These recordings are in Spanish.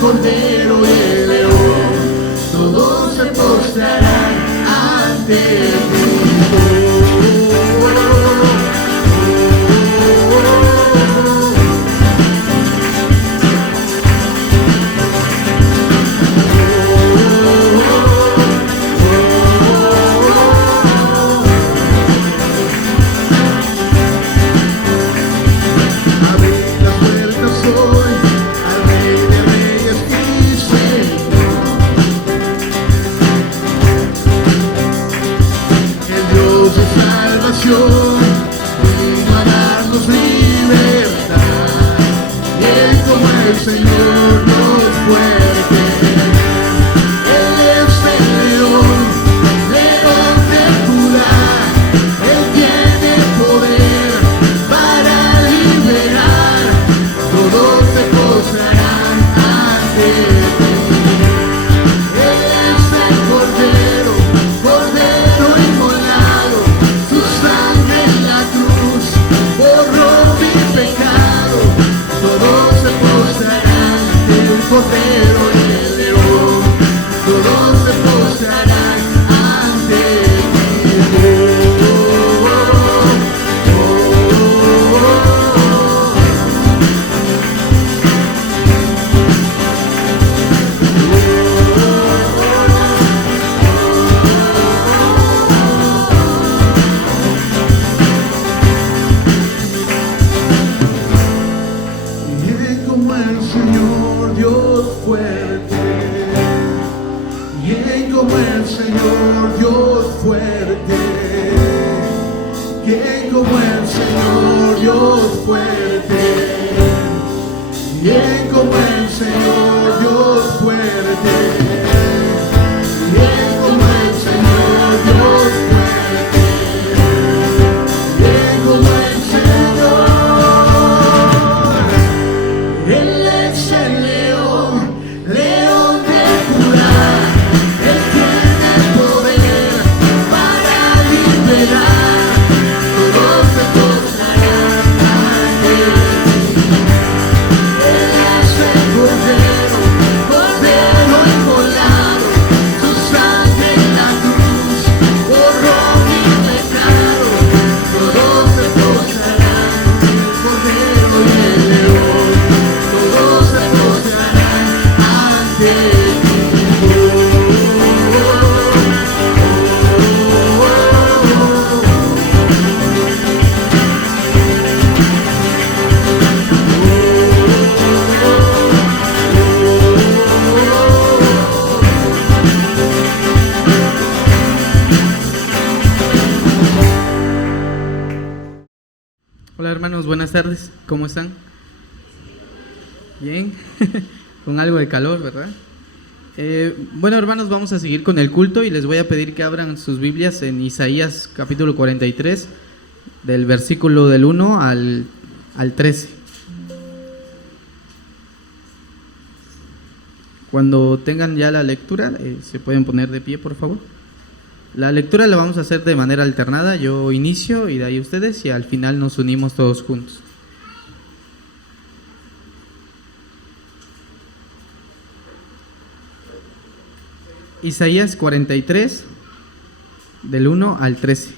cordero y el león, todos se postrarán ante ti. Vino a darnos libertad, y Él como el Señor nos fuerte. Él es el león, león de Judá. Él tiene poder para liberar, todos se postrarán ante ti. Él es el Cordero, Cordero inmolado, su sangre en la cruz borró mi pecado. Todos se postrarán ante el Cordero y el león, todos se postrarán ante ti. Bien como el Señor Dios fuerte, bien como el Señor Dios fuerte, bien como el Señor Dios fuerte, bien como el Señor Dios fuerte, bien como el Señor Dios fuerte, bien como el Señor. Él es el león, león de Judá. Él tiene poder para liberar, todos se postrarán ante ti. Él es el Cordero, Cordero inmolado, su sangre en la cruz borró mi pecado. Todos se postrarán ante el Cordero y el león, todos se postrarán ante ti. Hola hermanos, buenas tardes, ¿cómo están? Bien, con algo de calor, ¿verdad? Bueno hermanos, vamos a seguir con el culto y les voy a pedir que abran sus Biblias en Isaías capítulo 43, del versículo del 1 al 13. Cuando tengan ya la lectura, se pueden poner de pie, por favor. La lectura la vamos a hacer de manera alternada, yo inicio y de ahí ustedes y al final nos unimos todos juntos. Isaías 43, del 1 al 13.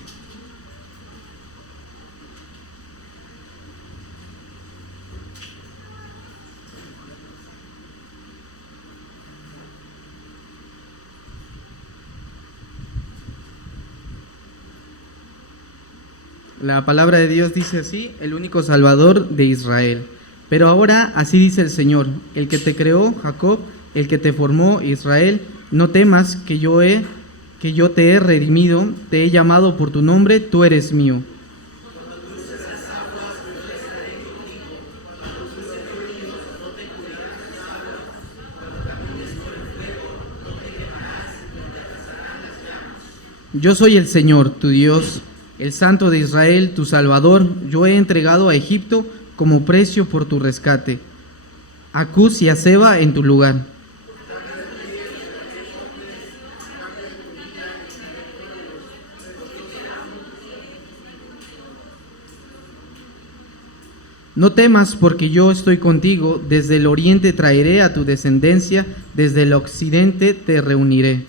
La palabra de Dios dice así: el único Salvador de Israel. Pero ahora así dice el Señor, el que te creó, Jacob, el que te formó, Israel, no temas que yo te he redimido, te he llamado por tu nombre, tú eres mío. Yo soy el Señor, tu Dios, el Santo de Israel, tu Salvador. Yo he entregado a Egipto como precio por tu rescate, a Cus y a Seba en tu lugar. No temas, porque yo estoy contigo, desde el oriente traeré a tu descendencia, desde el occidente te reuniré.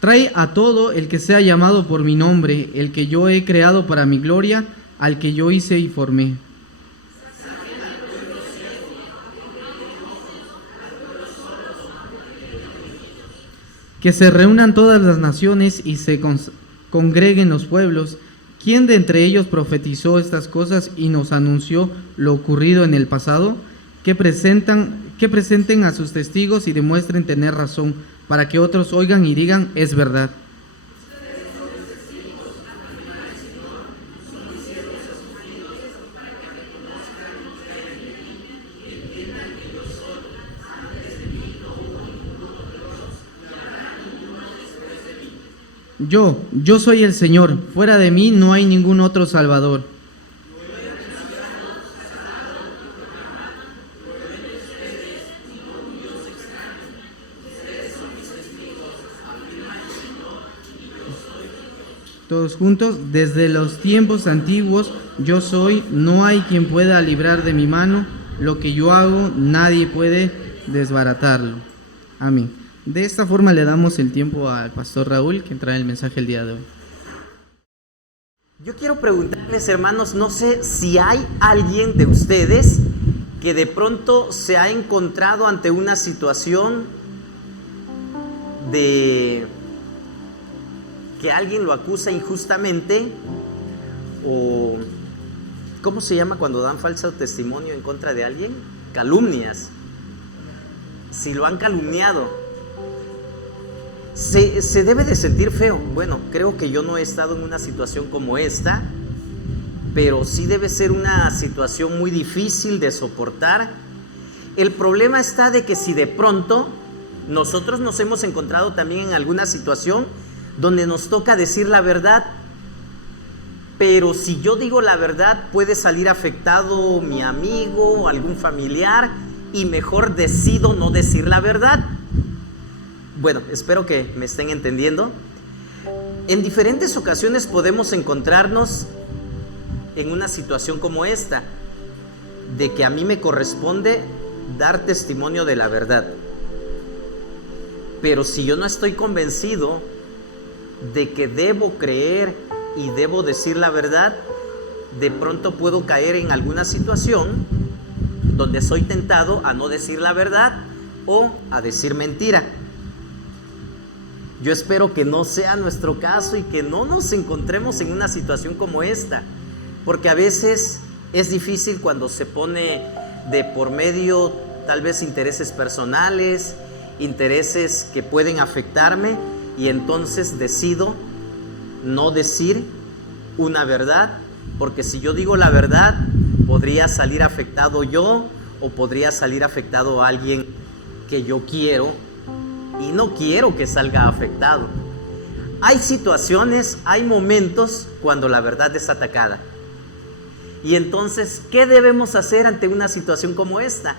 Trae a todo el que sea llamado por mi nombre, el que yo he creado para mi gloria, al que yo hice y formé. Que se reúnan todas las naciones y se congreguen los pueblos. ¿Quién de entre ellos profetizó estas cosas y nos anunció lo ocurrido en el pasado? Que presenten a sus testigos y demuestren tener razón, para que otros oigan y digan, es verdad. Yo soy el Señor, fuera de mí no hay ningún otro Salvador. Todos juntos, desde los tiempos antiguos, yo soy, no hay quien pueda librar de mi mano, lo que yo hago, nadie puede desbaratarlo. Amén. De esta forma le damos el tiempo al pastor Raúl, que trae el mensaje el día de hoy. Yo quiero preguntarles, hermanos, no sé si hay alguien de ustedes que de pronto se ha encontrado ante una situación de que alguien lo acusa injustamente, o ¿cómo se llama cuando dan falso testimonio en contra de alguien? Calumnias. Si lo han calumniado, se debe de sentir feo. Bueno, creo que yo no he estado en una situación como esta, pero sí debe ser una situación muy difícil de soportar. El problema está de que si de pronto nosotros nos hemos encontrado también en alguna situación donde nos toca decir la verdad, pero si yo digo la verdad puede salir afectado mi amigo o algún familiar y mejor decido no decir la verdad. Bueno, espero que me estén entendiendo. En diferentes ocasiones podemos encontrarnos en una situación como esta, de que a mí me corresponde dar testimonio de la verdad. Pero si yo no estoy convencido de que debo creer y debo decir la verdad, de pronto puedo caer en alguna situación donde soy tentado a no decir la verdad o a decir mentira. Yo espero que no sea nuestro caso y que no nos encontremos en una situación como esta, porque a veces es difícil cuando se pone de por medio tal vez intereses personales, intereses que pueden afectarme, y entonces decido no decir una verdad, porque si yo digo la verdad podría salir afectado yo o podría salir afectado a alguien que yo quiero, y no quiero que salga afectado. Hay situaciones, hay momentos cuando la verdad es atacada. Y entonces, ¿qué debemos hacer ante una situación como esta?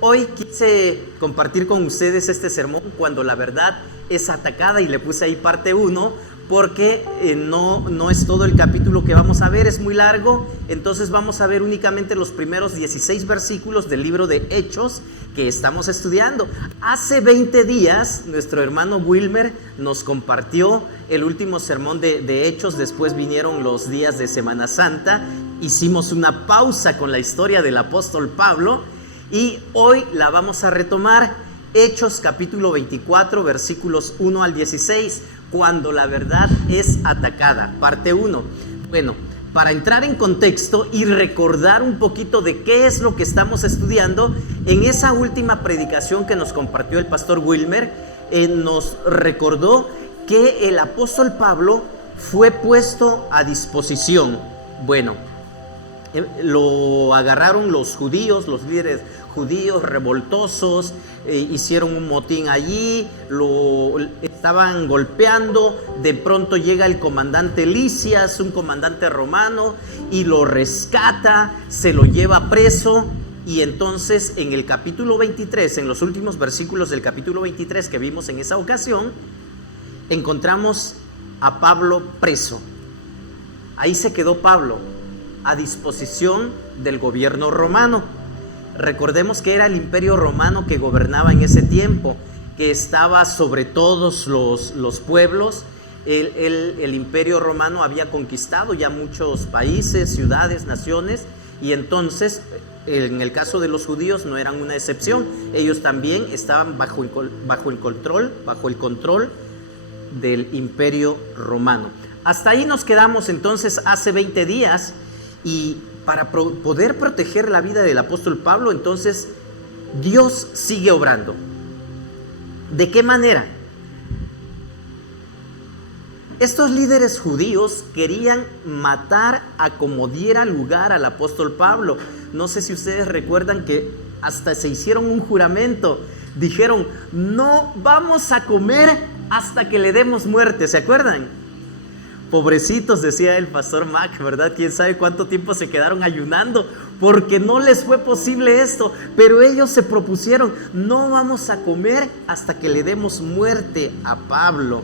Hoy quise compartir con ustedes este sermón cuando la verdad es atacada, y le puse ahí parte 1 porque no es todo el capítulo que vamos a ver, es muy largo. Entonces vamos a ver únicamente los primeros 16 versículos del libro de Hechos que estamos estudiando. Hace 20 días nuestro hermano Wilmer nos compartió el último sermón de Hechos. Después vinieron los días de Semana Santa, hicimos una pausa con la historia del apóstol Pablo y hoy la vamos a retomar. Hechos capítulo 24 versículos 1 al 16, cuando la verdad es atacada, parte 1. Bueno, para entrar en contexto y recordar un poquito de qué es lo que estamos estudiando, en esa última predicación que nos compartió el pastor Wilmer, nos recordó que el apóstol Pablo fue puesto a disposición. Bueno, lo agarraron los judíos, los líderes judíos revoltosos, hicieron un motín allí, lo estaban golpeando. De pronto llega el comandante Lisias, un comandante romano, y lo rescata, se lo lleva preso, Y entonces en el capítulo 23, en los últimos versículos del capítulo 23 que vimos en esa ocasión, encontramos a Pablo preso. Ahí se quedó Pablo, a disposición del gobierno romano. Recordemos que era el imperio romano que gobernaba en ese tiempo, que estaba sobre todos los pueblos. El imperio romano había conquistado ya muchos países, ciudades, naciones, y entonces en el caso de los judíos no eran una excepción. Ellos también estaban bajo el control del imperio romano. Hasta ahí nos quedamos entonces hace 20 días, y para poder proteger la vida del apóstol Pablo, entonces Dios sigue obrando. ¿De qué manera? Estos líderes judíos querían matar a como diera lugar al apóstol Pablo. No sé si ustedes recuerdan que hasta se hicieron un juramento. Dijeron, no vamos a comer hasta que le demos muerte. ¿Se acuerdan? Pobrecitos, decía el pastor Mac, ¿verdad? Quién sabe cuánto tiempo se quedaron ayunando porque no les fue posible esto. Pero ellos se propusieron, no vamos a comer hasta que le demos muerte a Pablo.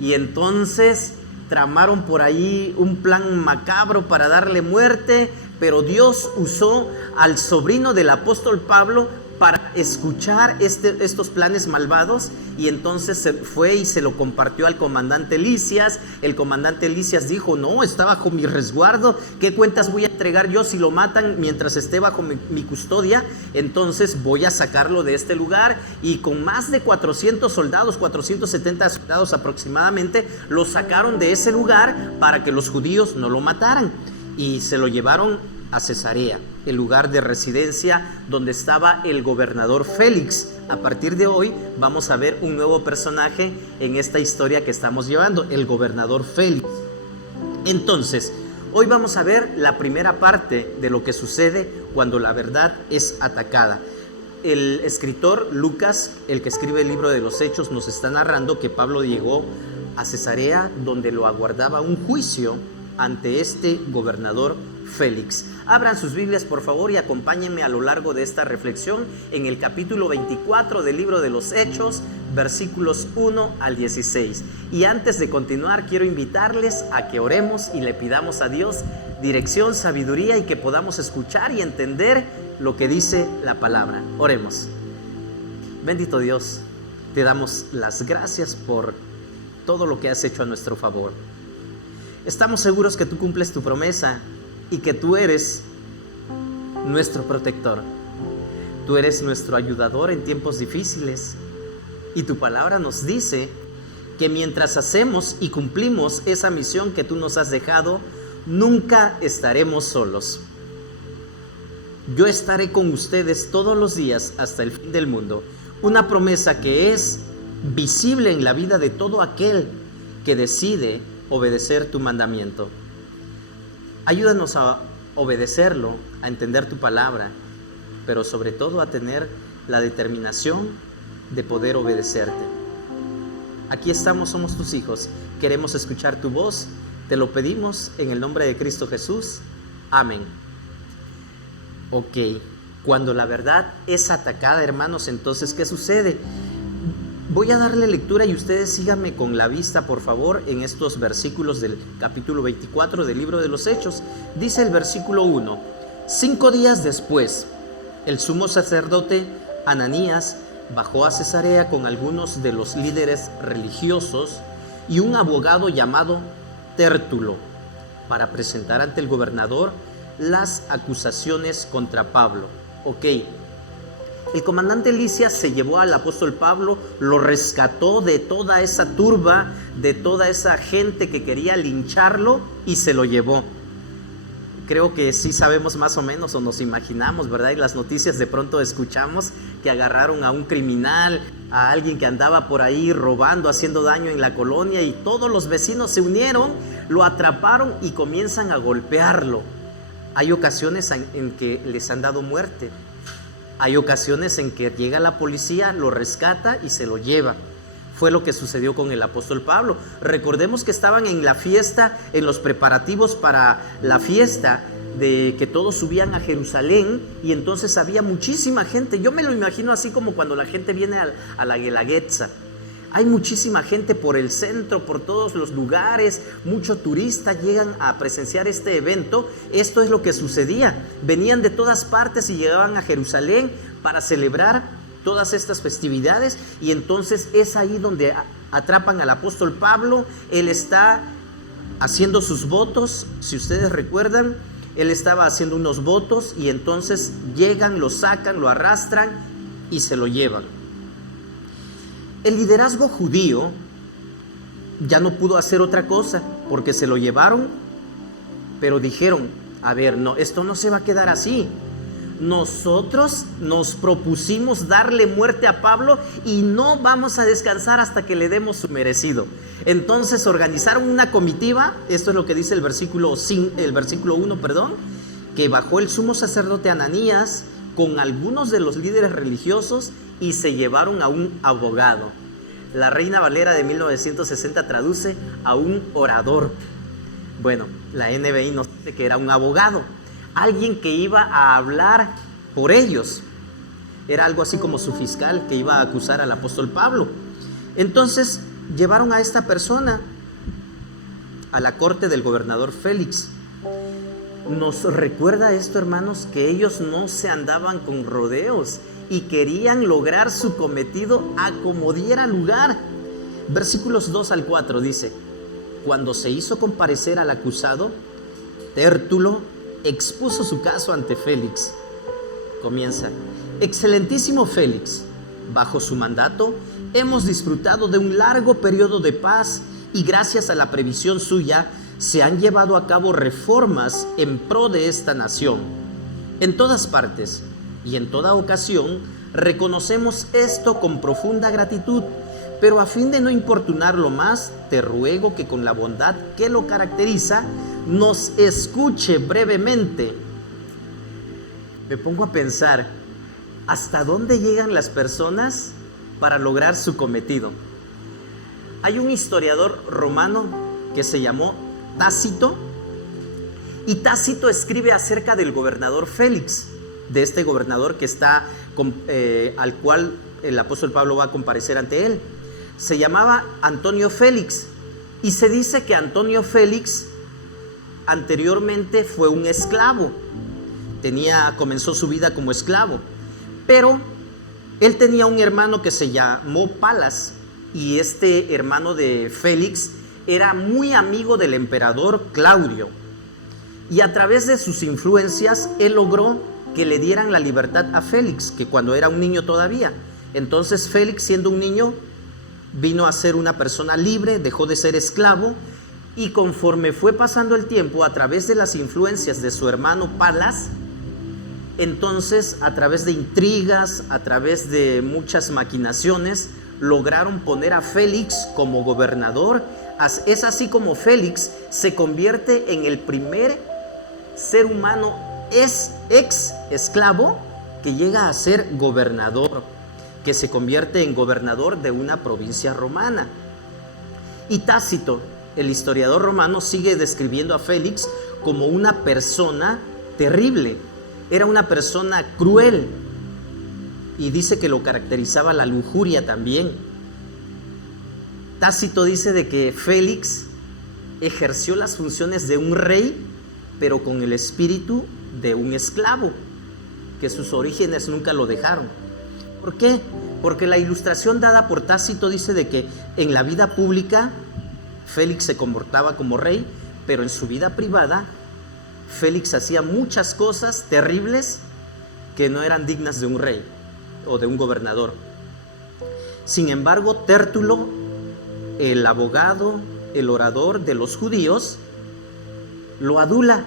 Y entonces tramaron por ahí un plan macabro para darle muerte, pero Dios usó al sobrino del apóstol Pablo para escuchar estos planes malvados, y entonces se fue y se lo compartió al comandante Lisias. El comandante Lisias dijo, no, está bajo mi resguardo, ¿qué cuentas voy a entregar yo si lo matan mientras esté bajo mi custodia? Entonces voy a sacarlo de este lugar, y con más de 400 soldados, 470 soldados aproximadamente, lo sacaron de ese lugar para que los judíos no lo mataran, y se lo llevaron a Cesarea, el lugar de residencia donde estaba el gobernador Félix. A partir de hoy vamos a ver un nuevo personaje en esta historia que estamos llevando, el gobernador Félix. Entonces, hoy vamos a ver la primera parte de lo que sucede cuando la verdad es atacada. El escritor Lucas, el que escribe el libro de los Hechos, nos está narrando que Pablo llegó a Cesarea, donde lo aguardaba un juicio ante este gobernador Félix. Abran sus Biblias, por favor, y acompáñenme a lo largo de esta reflexión en el capítulo 24 del libro de los Hechos, versículos 1 al 16. Y antes de continuar, quiero invitarles a que oremos y le pidamos a Dios dirección, sabiduría, y que podamos escuchar y entender lo que dice la palabra. Oremos. Bendito Dios, te damos las gracias por todo lo que has hecho a nuestro favor. Estamos seguros que tú cumples tu promesa y que tú eres nuestro protector. Tú eres nuestro ayudador en tiempos difíciles, y tu palabra nos dice que mientras hacemos y cumplimos esa misión que tú nos has dejado, nunca estaremos solos. Yo estaré con ustedes todos los días hasta el fin del mundo. Una promesa que es visible en la vida de todo aquel que decide obedecer tu mandamiento. Ayúdanos a obedecerlo, a entender tu palabra, pero sobre todo a tener la determinación de poder obedecerte. Aquí estamos, somos tus hijos, queremos escuchar tu voz, te lo pedimos en el nombre de Cristo Jesús. Amén. Ok, cuando la verdad es atacada, hermanos, entonces, ¿qué sucede? Voy a darle lectura y ustedes síganme con la vista, por favor, en estos versículos del capítulo 24 del libro de los Hechos. Dice el versículo 1: 5 días después, el sumo sacerdote Ananías bajó a Cesarea con algunos de los líderes religiosos y un abogado llamado Tértulo para presentar ante el gobernador las acusaciones contra Pablo. Ok. El comandante Lisias se llevó al apóstol Pablo, lo rescató de toda esa turba, de toda esa gente que quería lincharlo, y se lo llevó. Creo que sí sabemos más o menos, o nos imaginamos, ¿verdad? Y las noticias de pronto escuchamos que agarraron a un criminal, a alguien que andaba por ahí robando, haciendo daño en la colonia, y todos los vecinos se unieron, lo atraparon y comienzan a golpearlo. Hay ocasiones en que les han dado muerte. Hay ocasiones en que llega la policía, lo rescata y se lo lleva. Fue lo que sucedió con el apóstol Pablo. Recordemos que estaban en la fiesta, en los preparativos para la fiesta de que todos subían a Jerusalén y entonces había muchísima gente. Yo me lo imagino así como cuando la gente viene a la Guelaguetza. Hay muchísima gente por el centro, por todos los lugares, muchos turistas llegan a presenciar este evento. Esto es lo que sucedía. Venían de todas partes y llegaban a Jerusalén para celebrar todas estas festividades, y entonces es ahí donde atrapan al apóstol Pablo. Él está haciendo sus votos, si ustedes recuerdan, él estaba haciendo unos votos y entonces llegan, lo sacan, lo arrastran y se lo llevan. El liderazgo judío ya no pudo hacer otra cosa porque se lo llevaron, pero dijeron, a ver, no, esto no se va a quedar así. Nosotros nos propusimos darle muerte a Pablo y no vamos a descansar hasta que le demos su merecido. Entonces organizaron una comitiva, esto es lo que dice el versículo 1, que bajó el sumo sacerdote Ananías con algunos de los líderes religiosos y se llevaron a un abogado. La Reina Valera de 1960 traduce a un orador. Bueno, la NBI nos dice que era un abogado, alguien que iba a hablar por ellos. Era algo así como su fiscal que iba a acusar al apóstol Pablo. Entonces llevaron a esta persona a la corte del gobernador Félix. Nos recuerda esto, hermanos, que ellos no se andaban con rodeos y querían lograr su cometido a como diera lugar. Versículos 2 al 4 dice: cuando se hizo comparecer al acusado, Tértulo expuso su caso ante Félix. Comienza: excelentísimo Félix, bajo su mandato hemos disfrutado de un largo periodo de paz y gracias a la previsión suya se han llevado a cabo reformas en pro de esta nación. En todas partes y en toda ocasión reconocemos esto con profunda gratitud, pero a fin de no importunarlo más, te ruego que con la bondad que lo caracteriza, nos escuche brevemente. Me pongo a pensar, ¿hasta dónde llegan las personas para lograr su cometido? Hay un historiador romano que se llamó Tácito, y Tácito escribe acerca del gobernador Félix, de este gobernador que está al cual el apóstol Pablo va a comparecer ante él. Se llamaba Antonio Félix, y se dice que Antonio Félix anteriormente fue un esclavo. Comenzó su vida como esclavo, pero él tenía un hermano que se llamó Palas, y este hermano de Félix era muy amigo del emperador Claudio, y a través de sus influencias él logró que le dieran la libertad a Félix, que cuando era un niño todavía. Entonces Félix, siendo un niño, vino a ser una persona libre, dejó de ser esclavo, y conforme fue pasando el tiempo, a través de las influencias de su hermano Palas, entonces a través de intrigas, a través de muchas maquinaciones, lograron poner a Félix como gobernador. Es así como Félix se convierte en el primer ser humano ex esclavo que llega a ser gobernador, que se convierte en gobernador de una provincia romana. Y Tácito, el historiador romano, sigue describiendo a Félix como una persona terrible. Era una persona cruel, y dice que lo caracterizaba la lujuria también. Tácito dice de que Félix ejerció las funciones de un rey, pero con el espíritu de un esclavo, que sus orígenes nunca lo dejaron. ¿Por qué? Porque la ilustración dada por Tácito dice de que en la vida pública Félix se comportaba como rey, pero en su vida privada Félix hacía muchas cosas terribles que no eran dignas de un rey o de un gobernador. Sin embargo, Tértulo, el abogado, el orador de los judíos, lo adula.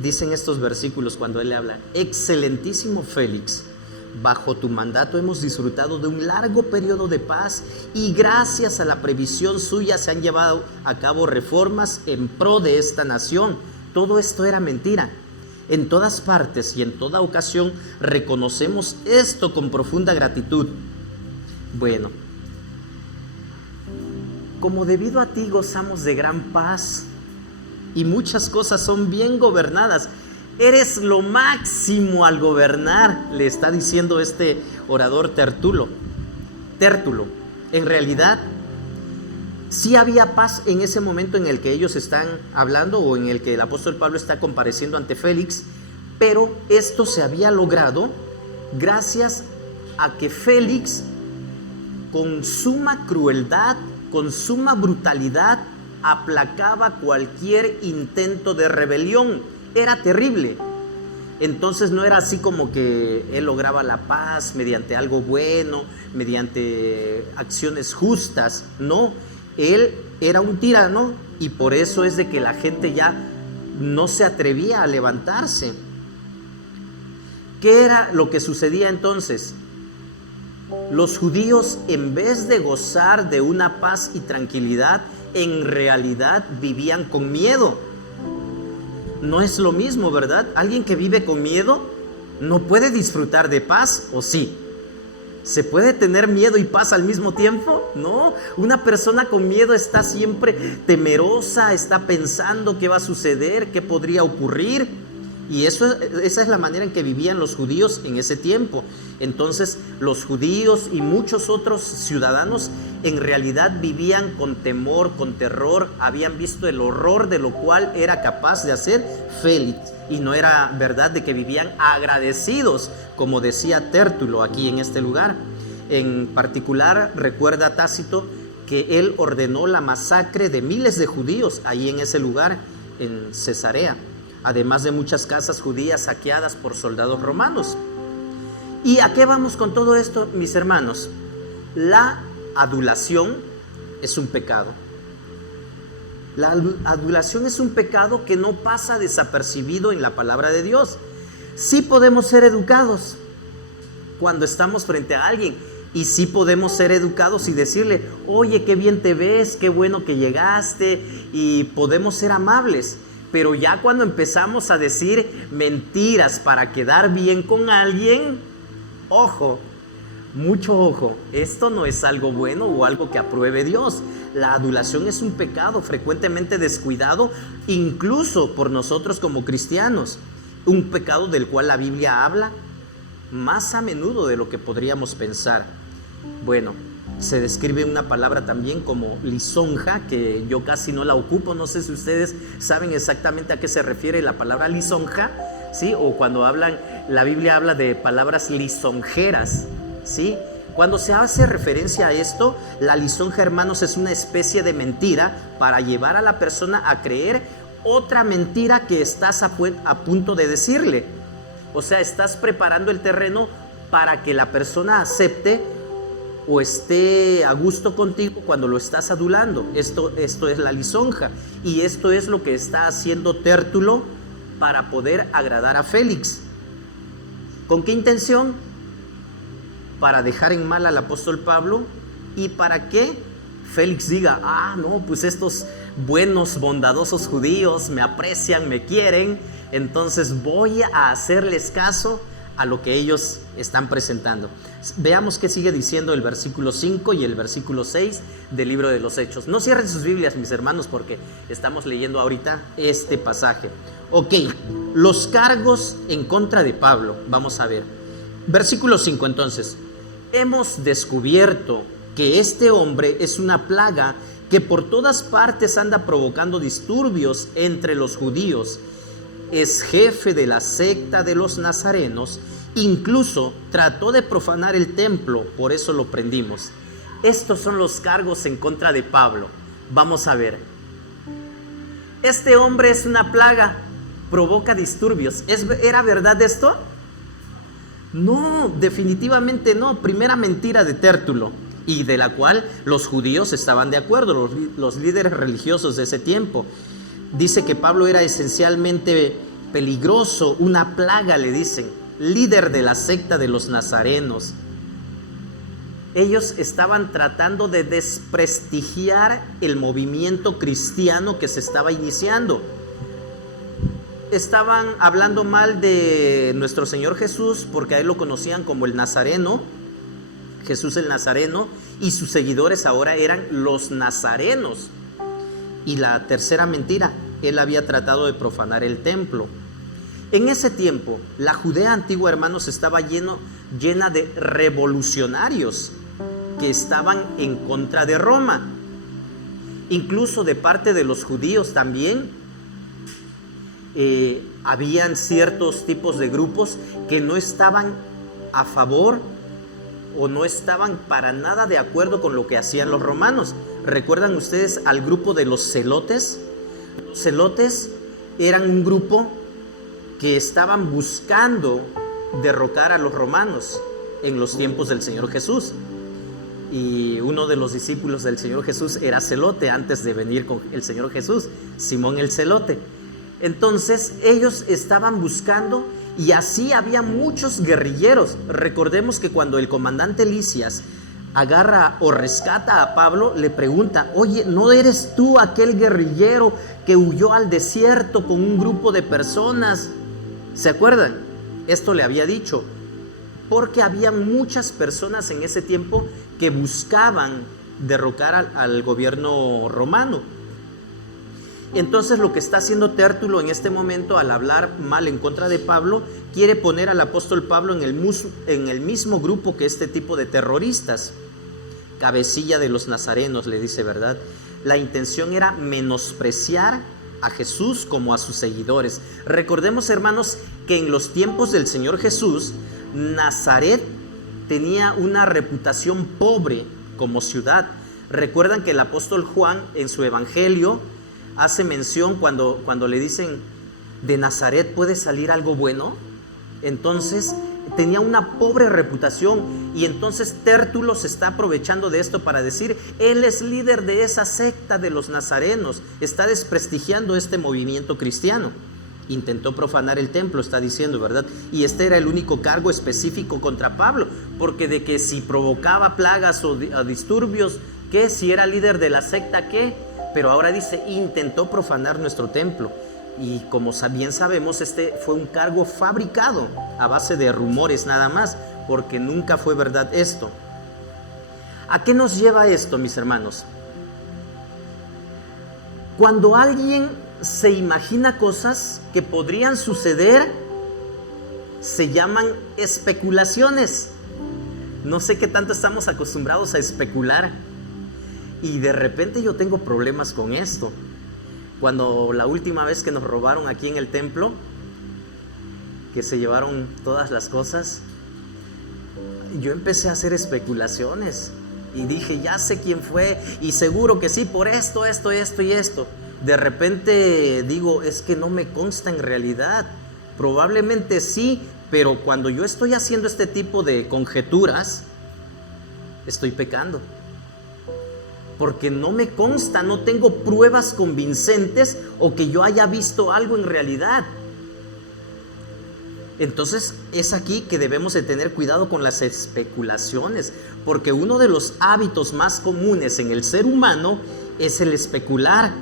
Dicen estos versículos cuando él le habla: excelentísimo Félix, bajo tu mandato hemos disfrutado de un largo periodo de paz y gracias a la previsión suya se han llevado a cabo reformas en pro de esta nación. Todo esto era mentira. En todas partes y en toda ocasión reconocemos esto con profunda gratitud. Bueno, como debido a ti gozamos de gran paz y muchas cosas son bien gobernadas. Eres lo máximo al gobernar, le está diciendo este orador Tértulo. En realidad, sí había paz en ese momento en el que ellos están hablando, o en el que el apóstol Pablo está compareciendo ante Félix, pero esto se había logrado gracias a que Félix, con suma crueldad, con suma brutalidad, aplacaba cualquier intento de rebelión. Era terrible. Entonces no era así como que él lograba la paz mediante algo bueno, mediante acciones justas. No, él era un tirano, y por eso es de que la gente ya no se atrevía a levantarse. ¿Qué era lo que sucedía entonces? Los judíos, en vez de gozar de una paz y tranquilidad, en realidad vivían con miedo. No es lo mismo, ¿verdad? Alguien que vive con miedo no puede disfrutar de paz, ¿o sí? ¿Se puede tener miedo y paz al mismo tiempo? No, una persona con miedo está siempre temerosa, está pensando qué va a suceder, qué podría ocurrir. Y esa es la manera en que vivían los judíos en ese tiempo. Entonces, los judíos y muchos otros ciudadanos en realidad vivían con temor, con terror. Habían visto el horror de lo cual era capaz de hacer Félix. Y no era verdad de que vivían agradecidos, como decía Tértulo aquí en este lugar. En particular, recuerda Tácito que él ordenó la masacre de miles de judíos ahí en ese lugar, en Cesarea, además de muchas casas judías saqueadas por soldados romanos. ¿Y a qué vamos con todo esto, mis hermanos? La adulación es un pecado. La adulación es un pecado que no pasa desapercibido en la palabra de Dios. Sí podemos ser educados cuando estamos frente a alguien, y sí podemos ser educados y decirle: oye, qué bien te ves, qué bueno que llegaste, y podemos ser amables. Pero ya cuando empezamos a decir mentiras para quedar bien con alguien, ojo, mucho ojo, esto no es algo bueno o algo que apruebe Dios. La adulación es un pecado frecuentemente descuidado, incluso por nosotros como cristianos. Un pecado del cual la Biblia habla más a menudo de lo que podríamos pensar. Bueno, se describe una palabra también como lisonja, que yo casi no la ocupo. No sé si ustedes saben exactamente a qué se refiere la palabra lisonja, ¿sí? O cuando la Biblia habla de palabras lisonjeras, ¿sí? Cuando se hace referencia a esto, la lisonja, hermanos, es una especie de mentira para llevar a la persona a creer otra mentira que estás a punto de decirle. O sea, estás preparando el terreno para que la persona acepte o esté a gusto contigo cuando lo estás adulando. Esto es la lisonja, y esto es lo que está haciendo Tértulo para poder agradar a Félix. ¿Con qué intención? Para dejar en mal al apóstol Pablo, y para que Félix diga: ah, no, pues estos buenos, bondadosos judíos me aprecian, me quieren, entonces voy a hacerles caso a lo que ellos están presentando. Veamos qué sigue diciendo el versículo 5 y el versículo 6 del libro de los Hechos. No cierren sus Biblias, mis hermanos, porque estamos leyendo ahorita este pasaje. Ok, los cargos en contra de Pablo. Vamos a ver. Versículo 5 entonces. Hemos descubierto que este hombre es una plaga que por todas partes anda provocando disturbios entre los judíos. Es jefe de la secta de los nazarenos, incluso trató de profanar el templo, por eso lo prendimos. Estos son los cargos en contra de Pablo. Vamos a ver. Este hombre es una plaga, provoca disturbios. ¿Era verdad esto? No, definitivamente no. Primera mentira de Tértulo, y de la cual los judíos estaban de acuerdo, los líderes religiosos de ese tiempo. Dice que Pablo era esencialmente peligroso, una plaga, le dicen, líder de la secta de los nazarenos. Ellos estaban tratando de desprestigiar el movimiento cristiano que se estaba iniciando. Estaban hablando mal de nuestro Señor Jesús, porque a él lo conocían como el Nazareno, Jesús el Nazareno, y sus seguidores ahora eran los nazarenos. Y la tercera mentira: él había tratado de profanar el templo. En ese tiempo, la Judea antigua, hermanos, estaba llena de revolucionarios que estaban en contra de Roma. Incluso de parte de los judíos también habían ciertos tipos de grupos que no estaban a favor o no estaban para nada de acuerdo con lo que hacían los romanos. ¿Recuerdan ustedes al grupo de los celotes? Los celotes eran un grupo que estaban buscando derrocar a los romanos en los tiempos del Señor Jesús. Y uno de los discípulos del Señor Jesús era celote antes de venir con el Señor Jesús, Simón el celote. Entonces ellos estaban buscando, y así había muchos guerrilleros. Recordemos que cuando el comandante Lisias agarra o rescata a Pablo, le pregunta: oye, ¿no eres tú aquel guerrillero que huyó al desierto con un grupo de personas? ¿Se acuerdan? Esto le había dicho, porque había muchas personas en ese tiempo que buscaban derrocar al gobierno romano. Entonces lo que está haciendo Tértulo en este momento, al hablar mal en contra de Pablo, quiere poner al apóstol Pablo en el mismo grupo que este tipo de terroristas. Cabecilla de los nazarenos, le dice, ¿verdad? La intención era menospreciar a Jesús como a sus seguidores. Recordemos, hermanos, que en los tiempos del Señor Jesús, Nazaret tenía una reputación pobre como ciudad. Recuerdan que el apóstol Juan en su evangelio hace mención cuando le dicen: ¿de Nazaret puede salir algo bueno? Entonces tenía una pobre reputación, y entonces Tértulo se está aprovechando de esto para decir: él es líder de esa secta de los nazarenos, está desprestigiando este movimiento cristiano. Intentó profanar el templo, está diciendo, ¿verdad? Y este era el único cargo específico contra Pablo, porque de que si provocaba plagas o disturbios, ¿qué? Si era líder de la secta, ¿qué? Pero ahora dice: intentó profanar nuestro templo. Y como bien sabemos, este fue un cargo fabricado a base de rumores nada más, porque nunca fue verdad esto. ¿A qué nos lleva esto, mis hermanos? Cuando alguien se imagina cosas que podrían suceder, se llaman especulaciones. No sé qué tanto estamos acostumbrados a especular, y de repente yo tengo problemas con esto. Cuando la última vez que nos robaron aquí en el templo, que se llevaron todas las cosas, yo empecé a hacer especulaciones y dije: ya sé quién fue, y seguro que sí, por esto y esto. De repente digo: es que no me consta en realidad. Probablemente sí, pero cuando yo estoy haciendo este tipo de conjeturas, estoy pecando, porque no me consta, no tengo pruebas convincentes o que yo haya visto algo en realidad. Entonces es aquí que debemos de tener cuidado con las especulaciones, porque uno de los hábitos más comunes en el ser humano es el especular,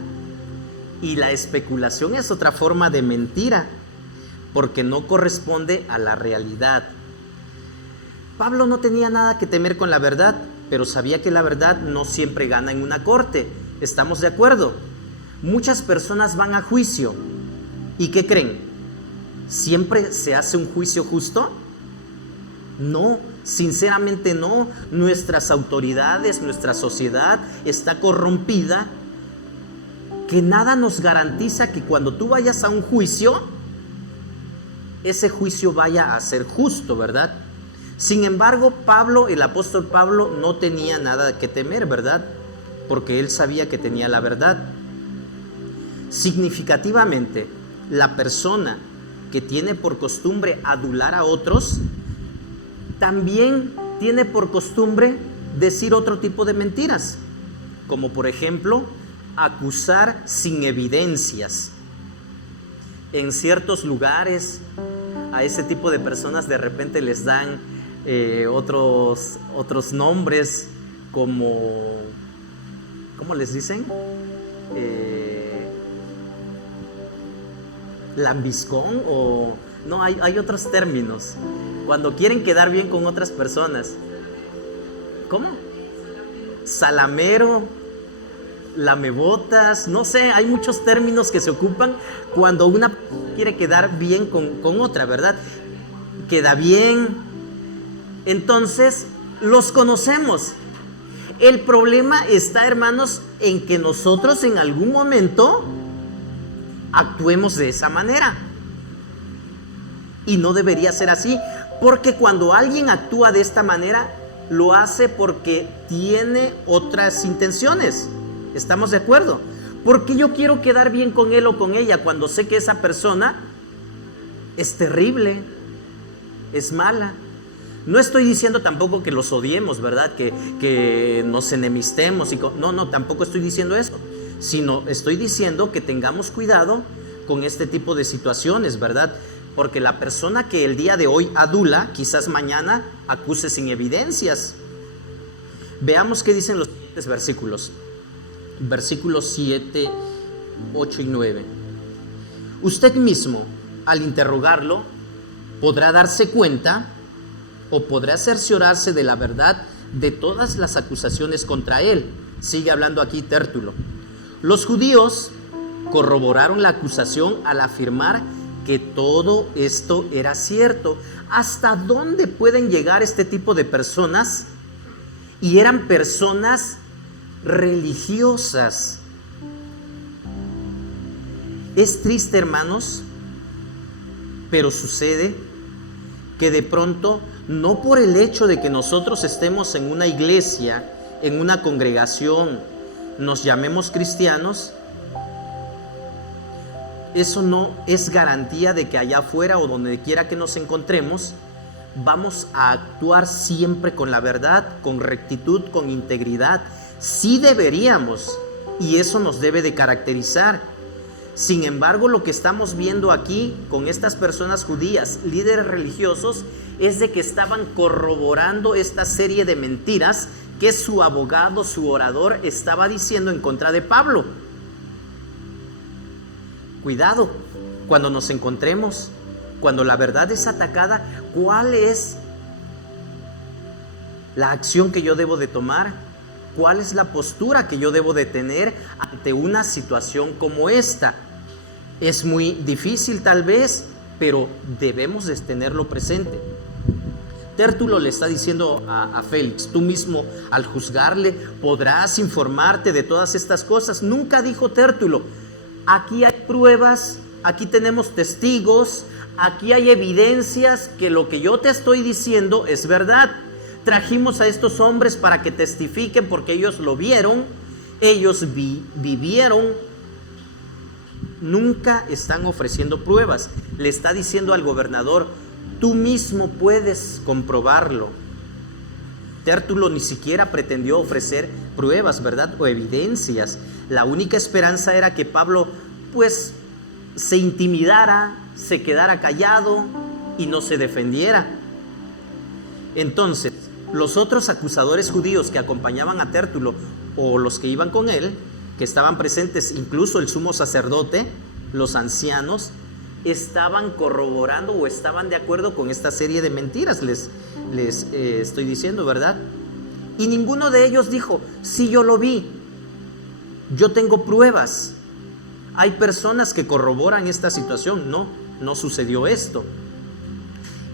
y la especulación es otra forma de mentira, porque no corresponde a la realidad. Pablo no tenía nada que temer con la verdad, pero sabía que la verdad no siempre gana en una corte. ¿Estamos de acuerdo? Muchas personas van a juicio, ¿y qué creen? ¿Siempre se hace un juicio justo? No, sinceramente no. Nuestras autoridades, nuestra sociedad está corrompida, que nada nos garantiza que cuando tú vayas a un juicio, ese juicio vaya a ser justo, ¿verdad? Sin embargo, Pablo, el apóstol Pablo, no tenía nada que temer, ¿verdad? Porque él sabía que tenía la verdad. Significativamente, la persona que tiene por costumbre adular a otros, también tiene por costumbre decir otro tipo de mentiras, como por ejemplo, acusar sin evidencias. En ciertos lugares, a ese tipo de personas de repente les dan otros nombres, como, ¿cómo les dicen? Lambiscón, o no, hay otros términos cuando quieren quedar bien con otras personas. ¿Cómo? Salamero. lamebotas, no sé, hay muchos términos que se ocupan cuando una quiere quedar bien con otra, ¿verdad? Queda bien. Entonces, los conocemos. El problema está, hermanos, en que nosotros en algún momento actuemos de esa manera. Y no debería ser así, porque cuando alguien actúa de esta manera, lo hace porque tiene otras intenciones. ¿Estamos de acuerdo? Porque yo quiero quedar bien con él o con ella cuando sé que esa persona es terrible, es mala. No estoy diciendo tampoco que los odiemos, ¿verdad? Que nos enemistemos. No, tampoco estoy diciendo eso. Sino estoy diciendo que tengamos cuidado con este tipo de situaciones, ¿verdad? Porque la persona que el día de hoy adula, quizás mañana acuse sin evidencias. Veamos qué dicen los siguientes versículos. Versículos 7, 8 y 9. Usted mismo, al interrogarlo, podrá darse cuenta o podrá cerciorarse de la verdad de todas las acusaciones contra él. Sigue hablando aquí Tértulo. Los judíos corroboraron la acusación al afirmar que todo esto era cierto. ¿Hasta dónde pueden llegar este tipo de personas? Y eran personas religiosas. Es triste, hermanos, pero sucede que de pronto, no por el hecho de que nosotros estemos en una iglesia, en una congregación, nos llamemos cristianos, eso no es garantía de que allá afuera o donde quiera que nos encontremos, vamos a actuar siempre con la verdad, con rectitud, con integridad. Sí deberíamos, y eso nos debe de caracterizar. Sin embargo, lo que estamos viendo aquí con estas personas judías, líderes religiosos, es de que estaban corroborando esta serie de mentiras que su abogado, su orador, estaba diciendo en contra de Pablo. Cuidado, cuando nos encontremos, cuando la verdad es atacada, ¿cuál es la acción que yo debo de tomar? ¿Cuál es la postura que yo debo de tener ante una situación como esta? Es muy difícil tal vez, pero debemos de tenerlo presente. Tértulo le está diciendo a Félix, tú mismo al juzgarle podrás informarte de todas estas cosas. Nunca dijo Tértulo, aquí hay pruebas, aquí tenemos testigos, aquí hay evidencias que lo que yo te estoy diciendo es verdad. Trajimos a estos hombres para que testifiquen porque ellos lo vieron, ellos vivieron. Nunca están ofreciendo pruebas. Le está diciendo al gobernador, tú mismo puedes comprobarlo. Tértulo ni siquiera pretendió ofrecer pruebas, ¿verdad? O evidencias. La única esperanza era que Pablo, pues, se intimidara, se quedara callado y no se defendiera. Entonces, los otros acusadores judíos que acompañaban a Tértulo o los que iban con él, que estaban presentes, incluso el sumo sacerdote, los ancianos, estaban corroborando o estaban de acuerdo con esta serie de mentiras, les estoy diciendo, ¿verdad? Y ninguno de ellos dijo, sí, yo lo vi, yo tengo pruebas. Hay personas que corroboran esta situación. No sucedió esto.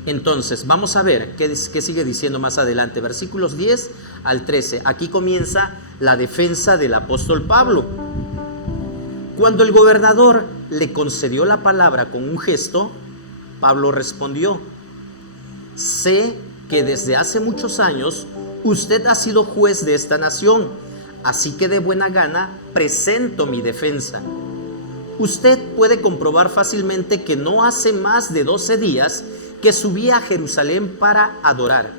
Entonces, vamos a ver qué sigue diciendo más adelante, versículos 10 al 13. Aquí comienza la defensa del apóstol Pablo. Cuando el gobernador le concedió la palabra con un gesto, Pablo respondió, sé que desde hace muchos años usted ha sido juez de esta nación, así que de buena gana presento mi defensa. Usted puede comprobar fácilmente que no hace más de 12 días que subí a Jerusalén para adorar.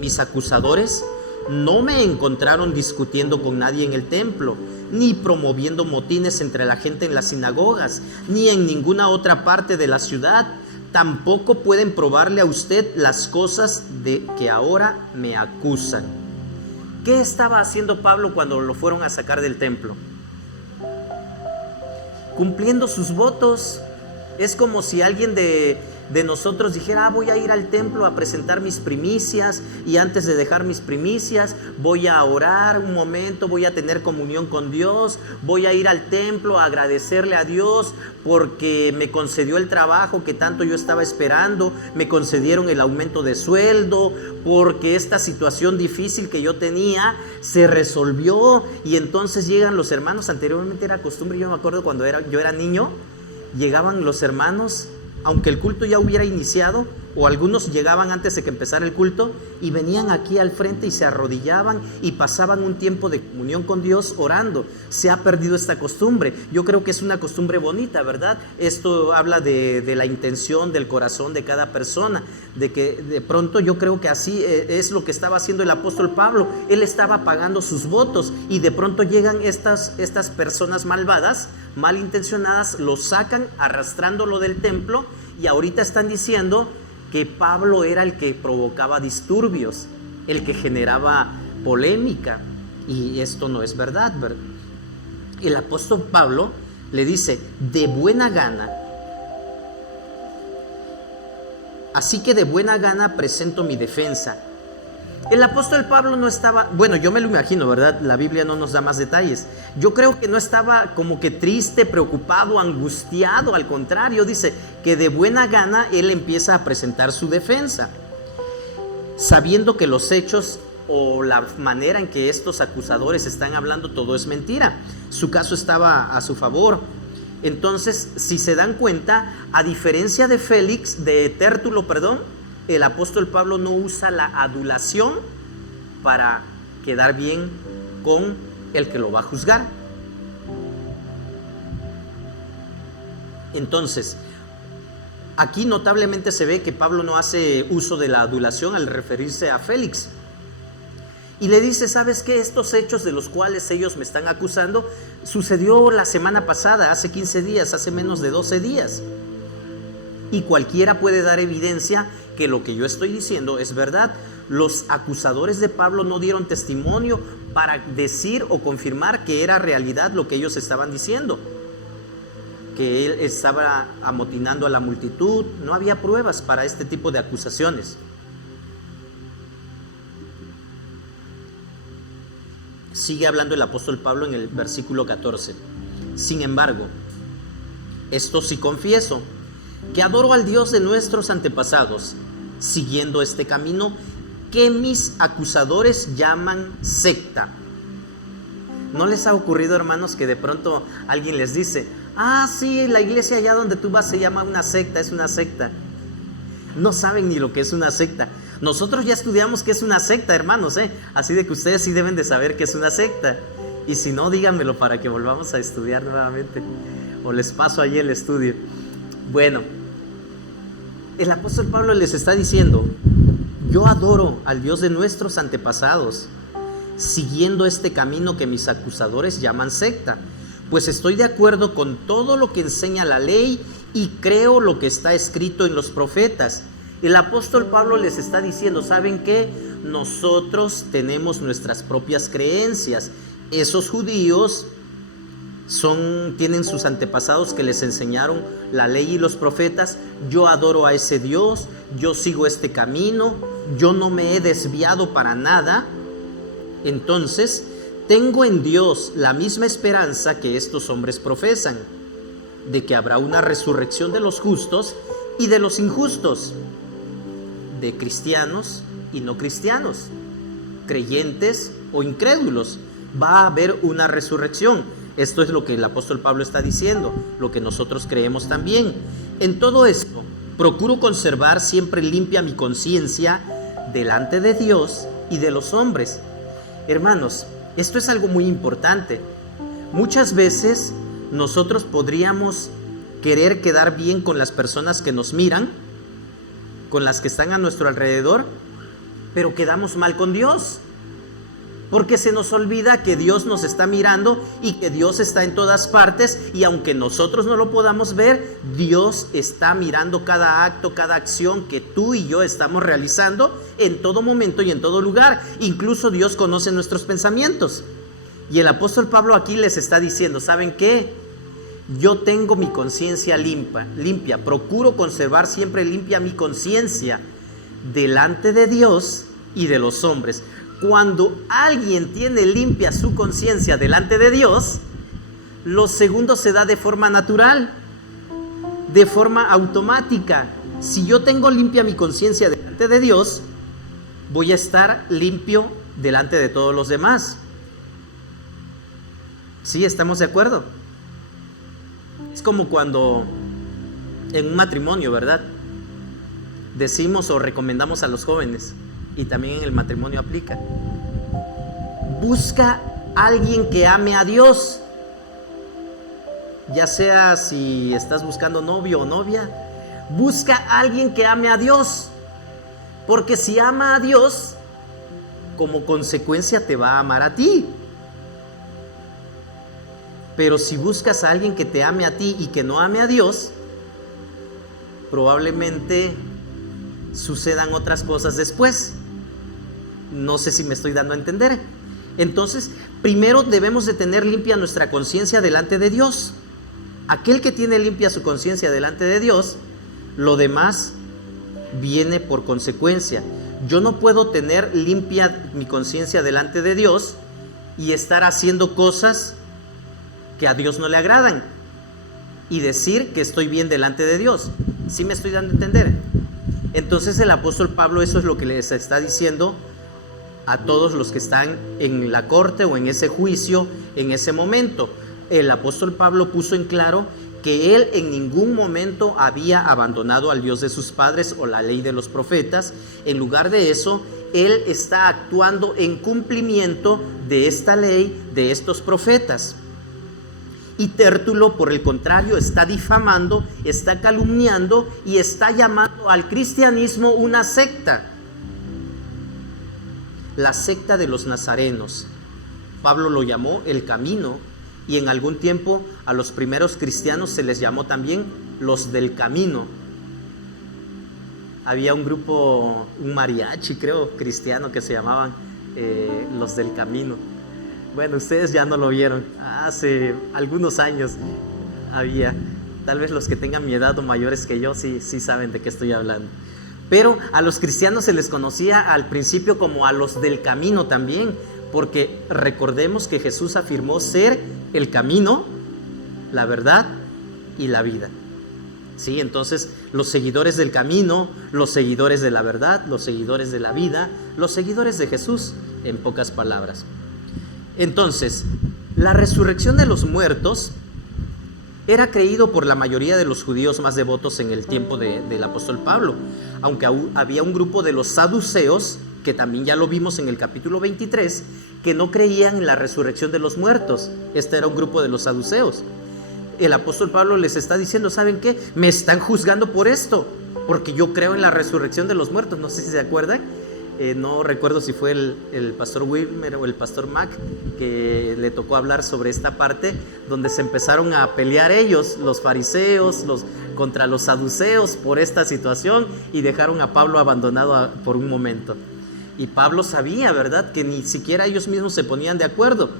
Mis acusadores no me encontraron discutiendo con nadie en el templo, ni promoviendo motines entre la gente en las sinagogas, ni en ninguna otra parte de la ciudad. Tampoco pueden probarle a usted las cosas de que ahora me acusan. ¿Qué estaba haciendo Pablo cuando lo fueron a sacar del templo? Cumpliendo sus votos. Es como si alguien de de nosotros dijera, voy a ir al templo a presentar mis primicias, y antes de dejar mis primicias voy a orar un momento, voy a tener comunión con Dios, voy a ir al templo a agradecerle a Dios porque me concedió el trabajo que tanto yo estaba esperando, me concedieron el aumento de sueldo, porque esta situación difícil que yo tenía se resolvió. Y entonces llegan los hermanos. Anteriormente era costumbre, yo me acuerdo cuando yo era niño, llegaban los hermanos, aunque el culto ya hubiera iniciado, o algunos llegaban antes de que empezara el culto, y venían aquí al frente y se arrodillaban y pasaban un tiempo de comunión con Dios orando. Se ha perdido esta costumbre. Yo creo que es una costumbre bonita, ¿verdad? Esto habla de la intención del corazón de cada persona, de que de pronto yo creo que así es lo que estaba haciendo el apóstol Pablo. Él estaba pagando sus votos, y de pronto llegan estas personas malvadas, malintencionadas, lo sacan arrastrándolo del templo, y ahorita están diciendo que Pablo era el que provocaba disturbios, el que generaba polémica, y esto no es verdad, ¿verdad? El apóstol Pablo le dice, de buena gana, así que de buena gana presento mi defensa. El apóstol Pablo no estaba, bueno, yo me lo imagino, ¿verdad? La Biblia no nos da más detalles. Yo creo que no estaba como que triste, preocupado, angustiado. Al contrario, dice que de buena gana él empieza a presentar su defensa, sabiendo que los hechos o la manera en que estos acusadores están hablando, todo es mentira. Su caso estaba a su favor. Entonces, si se dan cuenta, a diferencia de Tértulo, el apóstol Pablo no usa la adulación para quedar bien con el que lo va a juzgar. Entonces, aquí notablemente se ve que Pablo no hace uso de la adulación al referirse a Félix. Y le dice, ¿sabes qué? Estos hechos de los cuales ellos me están acusando sucedió la semana pasada, hace 15 días, hace menos de 12 días. Y cualquiera puede dar evidencia que lo que yo estoy diciendo es verdad. Los acusadores de Pablo no dieron testimonio para decir o confirmar que era realidad lo que ellos estaban diciendo, que él estaba amotinando a la multitud. No había pruebas para este tipo de acusaciones. Sigue hablando el apóstol Pablo en el versículo 14. Sin embargo, esto sí confieso, que adoro al Dios de nuestros antepasados, siguiendo este camino que mis acusadores llaman secta. ¿No les ha ocurrido, hermanos, que de pronto alguien les dice, sí, la iglesia allá donde tú vas se llama una secta, es una secta? No saben ni lo que es una secta. Nosotros ya estudiamos qué es una secta, hermanos, así de que ustedes sí deben de saber qué es una secta. Y si no, díganmelo para que volvamos a estudiar nuevamente, o les paso allí el estudio. Bueno, el apóstol Pablo les está diciendo, yo adoro al Dios de nuestros antepasados, siguiendo este camino que mis acusadores llaman secta, pues estoy de acuerdo con todo lo que enseña la ley y creo lo que está escrito en los profetas. El apóstol Pablo les está diciendo, ¿saben qué? Nosotros tenemos nuestras propias creencias. Esos judíos tienen sus antepasados que les enseñaron la ley y los profetas. Yo adoro a ese Dios, yo sigo este camino, yo no me he desviado para nada. Entonces, tengo en Dios la misma esperanza que estos hombres profesan, de que habrá una resurrección de los justos y de los injustos, de cristianos y no cristianos, creyentes o incrédulos. Va a haber una resurrección. Esto es lo que el apóstol Pablo está diciendo, lo que nosotros creemos también. En todo esto, procuro conservar siempre limpia mi conciencia delante de Dios y de los hombres. Hermanos, esto es algo muy importante. Muchas veces nosotros podríamos querer quedar bien con las personas que nos miran, con las que están a nuestro alrededor, pero quedamos mal con Dios, porque se nos olvida que Dios nos está mirando y que Dios está en todas partes, y aunque nosotros no lo podamos ver, Dios está mirando cada acto, cada acción que tú y yo estamos realizando en todo momento y en todo lugar. Incluso Dios conoce nuestros pensamientos. Y el apóstol Pablo aquí les está diciendo, ¿saben qué? yo tengo mi conciencia limpia, procuro conservar siempre limpia mi conciencia delante de Dios y de los hombres. Cuando alguien tiene limpia su conciencia delante de Dios, lo segundo se da de forma natural, de forma automática. Si yo tengo limpia mi conciencia delante de Dios, voy a estar limpio delante de todos los demás. ¿Sí? ¿Estamos de acuerdo? Es como cuando en un matrimonio, ¿verdad? Decimos o recomendamos a los jóvenes, y también en el matrimonio aplica: busca a alguien que ame a Dios. Ya sea si estás buscando novio o novia, busca a alguien que ame a Dios, porque si ama a Dios, como consecuencia te va a amar a ti. Pero si buscas a alguien que te ame a ti y que no ame a Dios, probablemente sucedan otras cosas después. No sé si me estoy dando a entender. Entonces, primero debemos de tener limpia nuestra conciencia delante de Dios. Aquel que tiene limpia su conciencia delante de Dios, lo demás viene por consecuencia. Yo no puedo tener limpia mi conciencia delante de Dios y estar haciendo cosas que a Dios no le agradan y decir que estoy bien delante de Dios. ¿Sí me estoy dando a entender? Entonces el apóstol Pablo eso es lo que les está diciendo a todos los que están en la corte o en ese juicio en ese momento. El apóstol Pablo puso en claro que él en ningún momento había abandonado al Dios de sus padres o la ley de los profetas. En lugar de eso, él está actuando en cumplimiento de esta ley, de estos profetas. Y Tértulo, por el contrario, está difamando, está calumniando y está llamando al cristianismo una secta. La secta de los nazarenos. Pablo lo llamó el camino, y en algún tiempo a los primeros cristianos se les llamó también los del camino. Había un grupo, un mariachi creo, cristiano, que se llamaban los del camino. Bueno, ustedes ya no lo vieron, hace algunos años había. Tal vez los que tengan mi edad o mayores que yo sí saben de qué estoy hablando. Pero a los cristianos se les conocía al principio como a los del camino también, porque recordemos que Jesús afirmó ser el camino, la verdad y la vida. Sí, entonces los seguidores del camino, los seguidores de la verdad, los seguidores de la vida, los seguidores de Jesús, en pocas palabras. Entonces, la resurrección de los muertos era creído por la mayoría de los judíos más devotos en el tiempo del apóstol Pablo, aunque había un grupo de los saduceos, que también ya lo vimos en el capítulo 23, que no creían en la resurrección de los muertos. Este era un grupo de los saduceos. El apóstol Pablo les está diciendo: ¿saben qué? Me están juzgando por esto, porque yo creo en la resurrección de los muertos. No sé si se acuerdan. No recuerdo si fue el pastor Wilmer o el pastor Mac que le tocó hablar sobre esta parte, donde se empezaron a pelear ellos, los fariseos, contra los saduceos por esta situación, y dejaron a Pablo abandonado por un momento. Y Pablo sabía, ¿verdad?, que ni siquiera ellos mismos se ponían de acuerdo.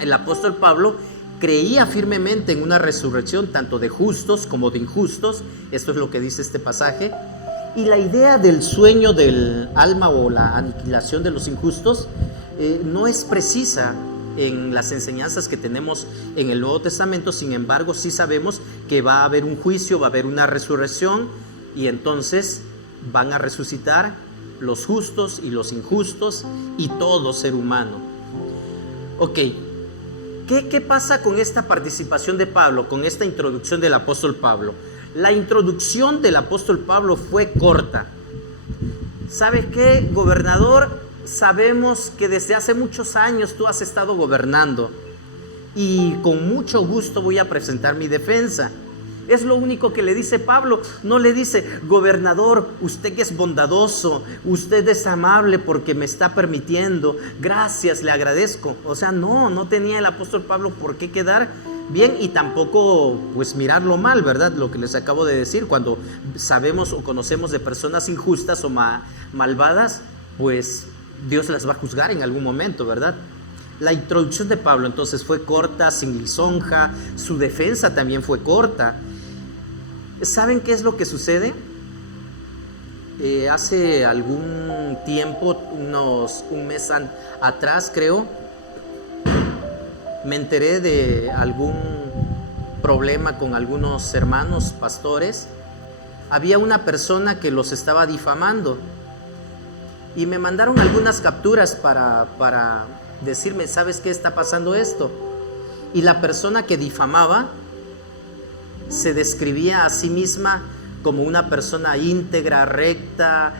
El apóstol Pablo creía firmemente en una resurrección tanto de justos como de injustos. Esto es lo que dice este pasaje. Y la idea del sueño del alma o la aniquilación de los injustos no es precisa en las enseñanzas que tenemos en el Nuevo Testamento. Sin embargo, sí sabemos que va a haber un juicio, va a haber una resurrección, y entonces van a resucitar los justos y los injustos y todo ser humano. Ok, ¿qué pasa con esta participación de Pablo, con esta introducción del apóstol Pablo? La introducción del apóstol Pablo fue corta. ¿Sabes qué, gobernador? Sabemos que desde hace muchos años tú has estado gobernando, y con mucho gusto voy a presentar mi defensa. Es lo único que le dice Pablo. No le dice: gobernador, usted que es bondadoso, usted es amable porque me está permitiendo, gracias, le agradezco. O sea, no tenía el apóstol Pablo por qué quedar bien, y tampoco pues mirarlo mal, ¿verdad? Lo que les acabo de decir, cuando sabemos o conocemos de personas injustas o malvadas, pues Dios las va a juzgar en algún momento, ¿verdad? La introducción de Pablo entonces fue corta, sin lisonja, su defensa también fue corta. ¿Saben qué es lo que sucede? Hace algún tiempo, un mes atrás creo, me enteré de algún problema con algunos hermanos pastores. Había una persona que los estaba difamando y me mandaron algunas capturas para decirme, ¿sabes qué está pasando esto? Y la persona que difamaba se describía a sí misma como una persona íntegra, recta,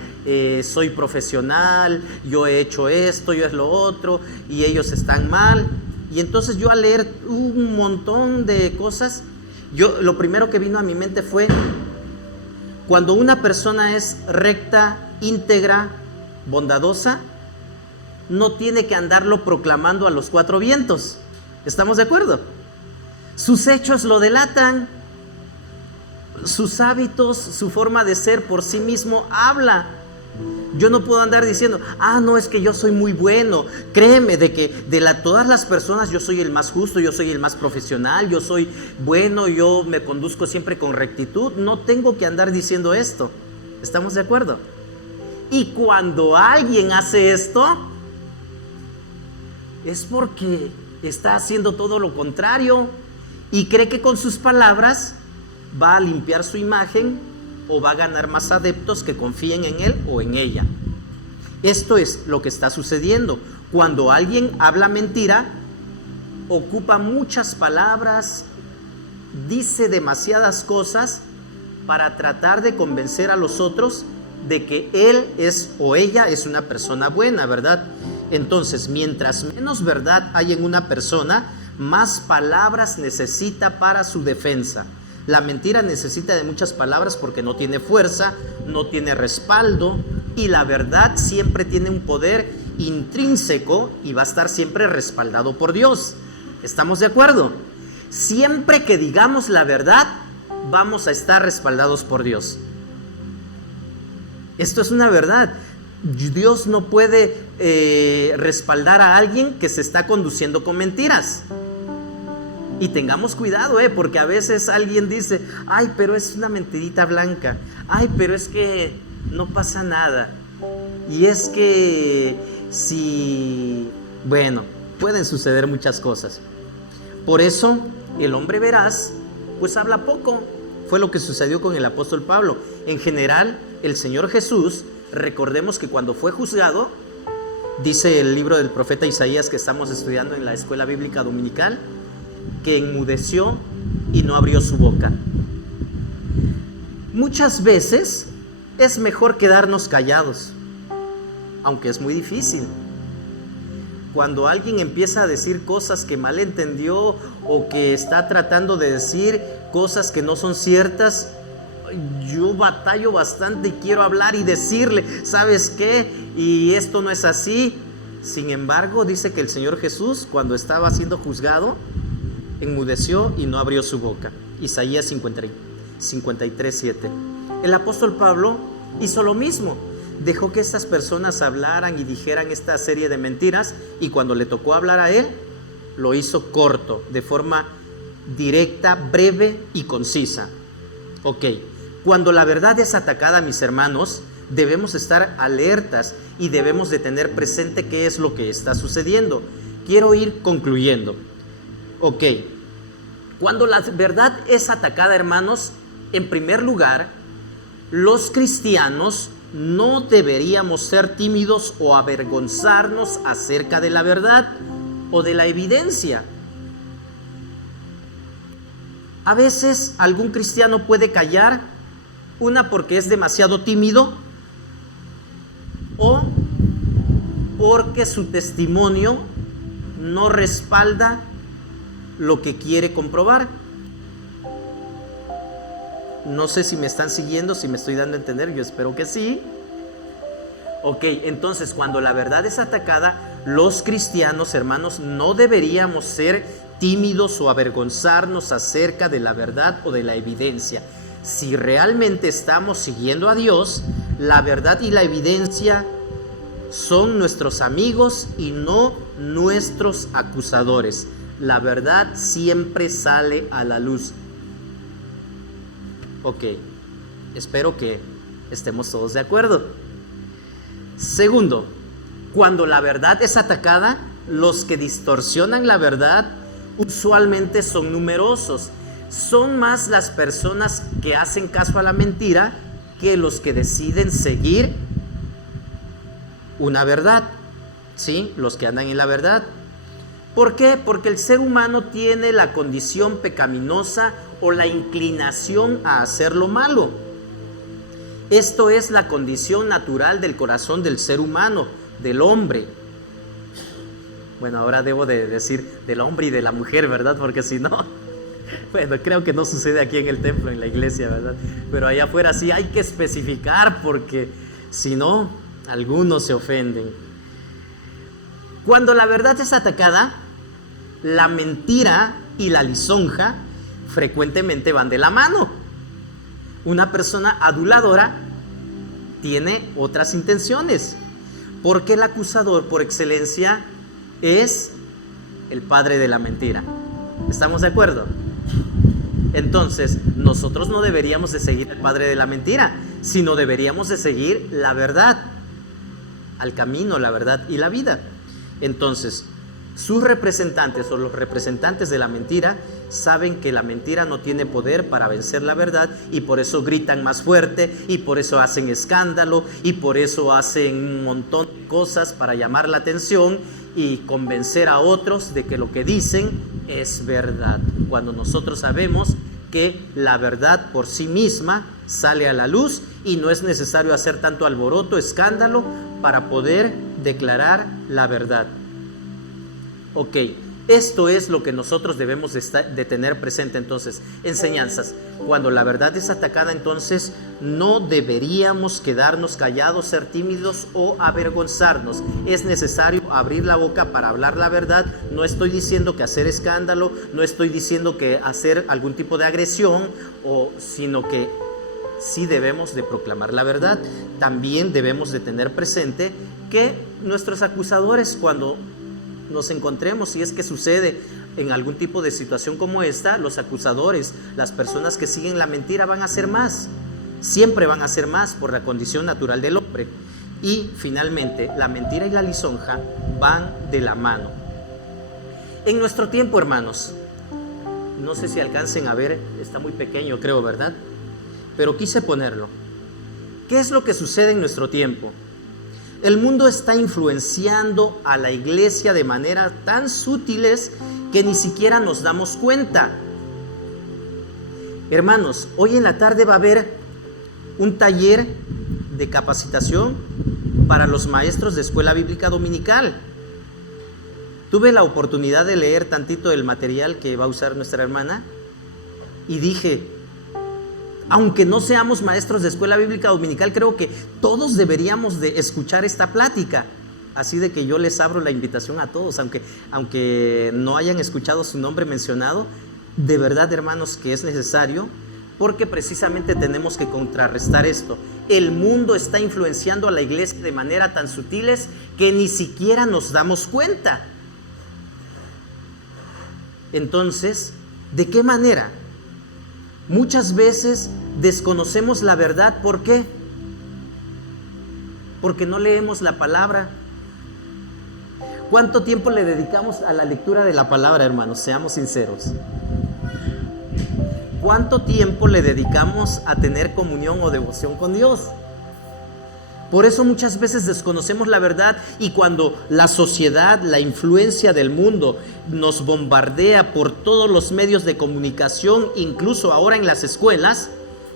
soy profesional, yo he hecho esto, yo es lo otro, y ellos están mal. Y entonces yo al leer un montón de cosas, lo primero que vino a mi mente fue, cuando una persona es recta, íntegra, bondadosa, no tiene que andarlo proclamando a los cuatro vientos. ¿Estamos de acuerdo? Sus hechos lo delatan. Sus hábitos, su forma de ser por sí mismo habla. Yo no puedo andar diciendo, no, es que yo soy muy bueno. Créeme de que todas las personas yo soy el más justo, yo soy el más profesional, yo soy bueno, yo me conduzco siempre con rectitud. No tengo que andar diciendo esto. ¿Estamos de acuerdo? Y cuando alguien hace esto, es porque está haciendo todo lo contrario y cree que con sus palabras va a limpiar su imagen o va a ganar más adeptos que confíen en él o en ella. Esto es lo que está sucediendo. Cuando alguien habla mentira, ocupa muchas palabras, dice demasiadas cosas para tratar de convencer a los otros de que él es o ella es una persona buena, ¿verdad? Entonces, mientras menos verdad hay en una persona, más palabras necesita para su defensa. La mentira necesita de muchas palabras porque no tiene fuerza, no tiene respaldo, y la verdad siempre tiene un poder intrínseco y va a estar siempre respaldado por Dios. ¿Estamos de acuerdo? Siempre que digamos la verdad, vamos a estar respaldados por Dios. Esto es una verdad. Dios no puede respaldar a alguien que se está conduciendo con mentiras. Y tengamos cuidado, porque a veces alguien dice, ay, pero es una mentirita blanca, ay, pero es que no pasa nada, y es que bueno, pueden suceder muchas cosas. Por eso el hombre veraz pues habla poco. Fue lo que sucedió con el apóstol Pablo. En general, el Señor Jesús, recordemos que cuando fue juzgado, dice el libro del profeta Isaías que estamos estudiando en la escuela bíblica dominical, que enmudeció y no abrió su boca. Muchas veces es mejor quedarnos callados, aunque es muy difícil. Cuando alguien empieza a decir cosas que mal entendió o que está tratando de decir cosas que no son ciertas, yo batallo bastante y quiero hablar y decirle, ¿sabes qué? Y esto no es así. Sin embargo, dice que el Señor Jesús, cuando estaba siendo juzgado, enmudeció y no abrió su boca. Isaías 53:7. El apóstol Pablo hizo lo mismo. Dejó que estas personas hablaran y dijeran esta serie de mentiras, y cuando le tocó hablar a él, lo hizo corto, de forma directa, breve y concisa. Ok, cuando la verdad es atacada, mis hermanos, debemos estar alertas y debemos de tener presente qué es lo que está sucediendo. Quiero ir concluyendo. Ok, cuando la verdad es atacada, hermanos, en primer lugar, los cristianos no deberíamos ser tímidos o avergonzarnos acerca de la verdad o de la evidencia. A veces algún cristiano puede callar, una porque es demasiado tímido o porque su testimonio no respalda lo que quiere comprobar. No sé si me están siguiendo, si me estoy dando a entender, yo espero que sí. Ok, entonces cuando la verdad es atacada, los cristianos, hermanos, no deberíamos ser tímidos o avergonzarnos acerca de la verdad o de la evidencia. Si realmente estamos siguiendo a Dios, la verdad y la evidencia son nuestros amigos y no nuestros acusadores. La verdad siempre sale a la luz. Ok, espero que estemos todos de acuerdo. Segundo, cuando la verdad es atacada, los que distorsionan la verdad usualmente son numerosos. Son más las personas que hacen caso a la mentira que los que deciden seguir una verdad, ¿sí? Los que andan en la verdad. ¿Por qué? Porque el ser humano tiene la condición pecaminosa o la inclinación a hacer lo malo. Esto es la condición natural del corazón del ser humano, del hombre. Bueno, ahora debo de decir del hombre y de la mujer, ¿verdad? Porque si no, bueno, creo que no sucede aquí en el templo, en la iglesia, ¿verdad? Pero allá afuera sí hay que especificar, porque si no, algunos se ofenden. Cuando la verdad es atacada, la mentira y la lisonja frecuentemente van de la mano. Una persona aduladora tiene otras intenciones, porque el acusador por excelencia es el padre de la mentira. ¿Estamos de acuerdo? Entonces, nosotros no deberíamos de seguir al padre de la mentira, sino deberíamos de seguir la verdad, al camino, la verdad y la vida. Entonces, sus representantes o los representantes de la mentira saben que la mentira no tiene poder para vencer la verdad, y por eso gritan más fuerte, y por eso hacen escándalo, y por eso hacen un montón de cosas para llamar la atención y convencer a otros de que lo que dicen es verdad, cuando nosotros sabemos que la verdad por sí misma sale a la luz y no es necesario hacer tanto alboroto, escándalo para poder declarar la verdad. Ok, esto es lo que nosotros debemos de tener presente. Entonces, enseñanzas. Cuando la verdad es atacada, entonces no deberíamos quedarnos callados, ser tímidos o avergonzarnos. Es necesario abrir la boca para hablar la verdad. No estoy diciendo que hacer escándalo, no estoy diciendo que hacer algún tipo de agresión, sino que sí debemos de proclamar la verdad. También debemos de tener presente que nuestros acusadores, cuando nos encontremos, si es que sucede en algún tipo de situación como esta, los acusadores, las personas que siguen la mentira van a hacer más, siempre van a hacer más por la condición natural del hombre. Y finalmente, la mentira y la lisonja van de la mano. En nuestro tiempo, hermanos, no sé si alcancen a ver, está muy pequeño creo, ¿verdad? Pero quise ponerlo. ¿Qué es lo que sucede en nuestro tiempo? El mundo está influenciando a la iglesia de manera tan sutiles que ni siquiera nos damos cuenta. Hermanos, hoy en la tarde va a haber un taller de capacitación para los maestros de escuela bíblica dominical. Tuve la oportunidad de leer tantito del material que va a usar nuestra hermana y dije, aunque no seamos maestros de escuela bíblica dominical, creo que todos deberíamos de escuchar esta plática. Así de que yo les abro la invitación a todos, aunque no hayan escuchado su nombre mencionado, de verdad, hermanos, que es necesario, porque precisamente tenemos que contrarrestar esto. El mundo está influenciando a la iglesia de manera tan sutiles que ni siquiera nos damos cuenta. Entonces, ¿de qué manera? Muchas veces desconocemos la verdad. ¿Por qué? Porque no leemos la palabra. ¿Cuánto tiempo le dedicamos a la lectura de la palabra, hermanos? Seamos sinceros. ¿Cuánto tiempo le dedicamos a tener comunión o devoción con Dios? Por eso muchas veces desconocemos la verdad, y cuando la sociedad, la influencia del mundo nos bombardea por todos los medios de comunicación, incluso ahora en las escuelas,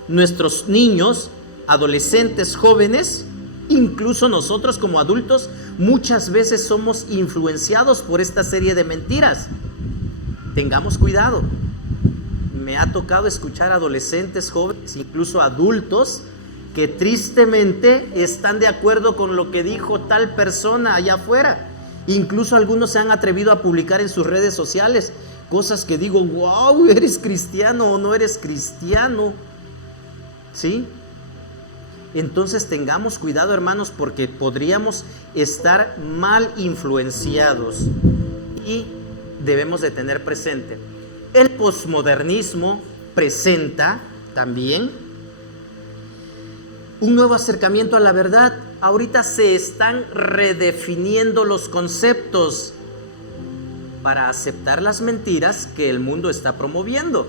nuestros niños, adolescentes, jóvenes, incluso nosotros como adultos, muchas veces somos influenciados por esta serie de mentiras. Tengamos cuidado. Me ha tocado escuchar adolescentes, jóvenes, incluso adultos, que tristemente están de acuerdo con lo que dijo tal persona allá afuera. Incluso algunos se han atrevido a publicar en sus redes sociales cosas que digo, wow, ¿eres cristiano o no eres cristiano? ¿Sí? Entonces tengamos cuidado, hermanos, porque podríamos estar mal influenciados y debemos de tener presente. El posmodernismo presenta también un nuevo acercamiento a la verdad. Ahorita se están redefiniendo los conceptos para aceptar las mentiras que el mundo está promoviendo.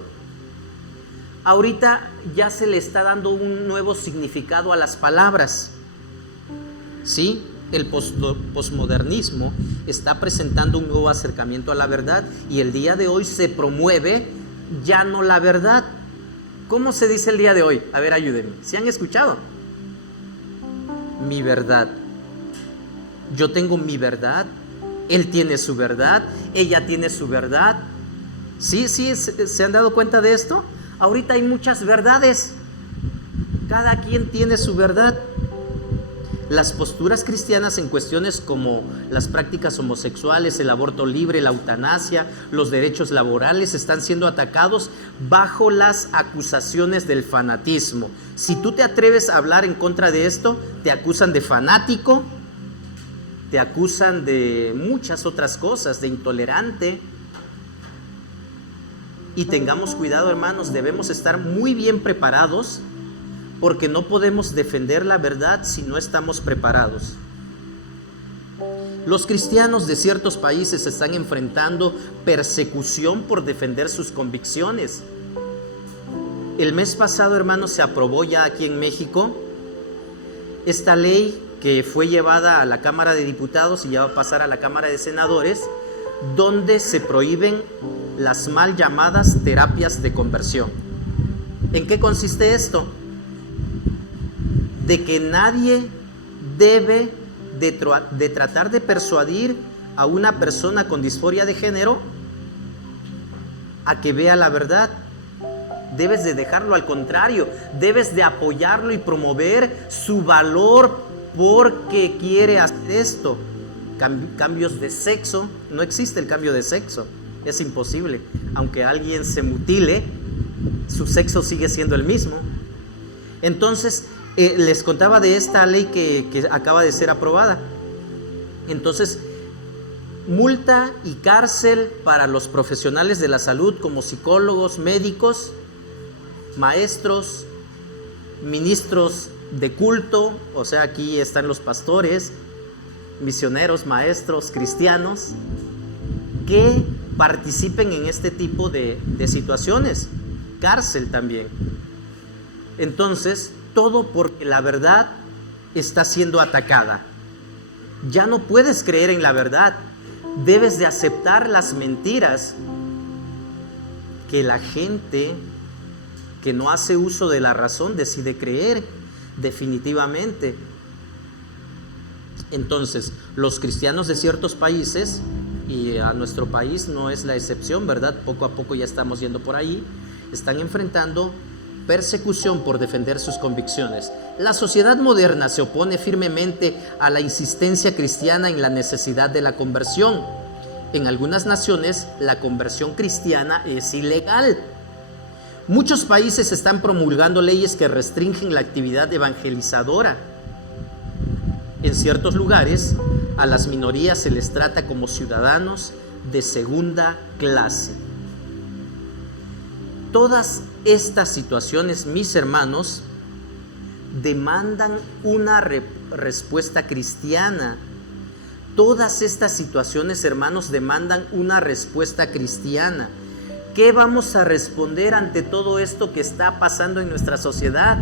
Ahorita ya se le está dando un nuevo significado a las palabras. ¿Sí? El posmodernismo está presentando un nuevo acercamiento a la verdad y el día de hoy se promueve ya no la verdad. ¿Cómo se dice el día de hoy? A ver, ayúdenme. ¿Sí han escuchado? Mi verdad. Yo tengo mi verdad. Él tiene su verdad. Ella tiene su verdad. ¿Sí? ¿Se han dado cuenta de esto? Ahorita hay muchas verdades. Cada quien tiene su verdad. Las posturas cristianas en cuestiones como las prácticas homosexuales, el aborto libre, la eutanasia, los derechos laborales están siendo atacados bajo las acusaciones del fanatismo. Si tú te atreves a hablar en contra de esto, te acusan de fanático, te acusan de muchas otras cosas, de intolerante. Y tengamos cuidado, hermanos, debemos estar muy bien preparados, porque no podemos defender la verdad si no estamos preparados. Los cristianos de ciertos países están enfrentando persecución por defender sus convicciones. El mes pasado, hermanos, se aprobó ya aquí en México esta ley que fue llevada a la Cámara de Diputados y ya va a pasar a la Cámara de Senadores, donde se prohíben las mal llamadas terapias de conversión. ¿En qué consiste esto? De que nadie debe de tratar de persuadir a una persona con disforia de género a que vea la verdad. Debes de dejarlo, al contrario, debes de apoyarlo y promover su valor porque quiere hacer esto. Cambios de sexo, no existe el cambio de sexo, es imposible. Aunque alguien se mutile, su sexo sigue siendo el mismo. Entonces, les contaba de esta ley que acaba de ser aprobada. Entonces, multa y cárcel para los profesionales de la salud como psicólogos, médicos, maestros, ministros de culto, o sea, aquí están los pastores, misioneros, maestros, cristianos, que participen en este tipo de situaciones. Cárcel también. Entonces, todo porque la verdad está siendo atacada. Ya no puedes creer en la verdad. Debes de aceptar las mentiras que la gente que no hace uso de la razón decide creer definitivamente. Entonces, los cristianos de ciertos países, y a nuestro país no es la excepción, ¿verdad? Poco a poco ya estamos yendo por ahí, están enfrentando persecución por defender sus convicciones. La sociedad moderna se opone firmemente a la insistencia cristiana en la necesidad de la conversión. En algunas naciones, la conversión cristiana es ilegal. Muchos países están promulgando leyes que restringen la actividad evangelizadora. En ciertos lugares, a las minorías se les trata como ciudadanos de segunda clase. Todas estas situaciones, mis hermanos, demandan una respuesta cristiana. Todas estas situaciones, hermanos, demandan una respuesta cristiana. ¿Qué vamos a responder ante todo esto que está pasando en nuestra sociedad?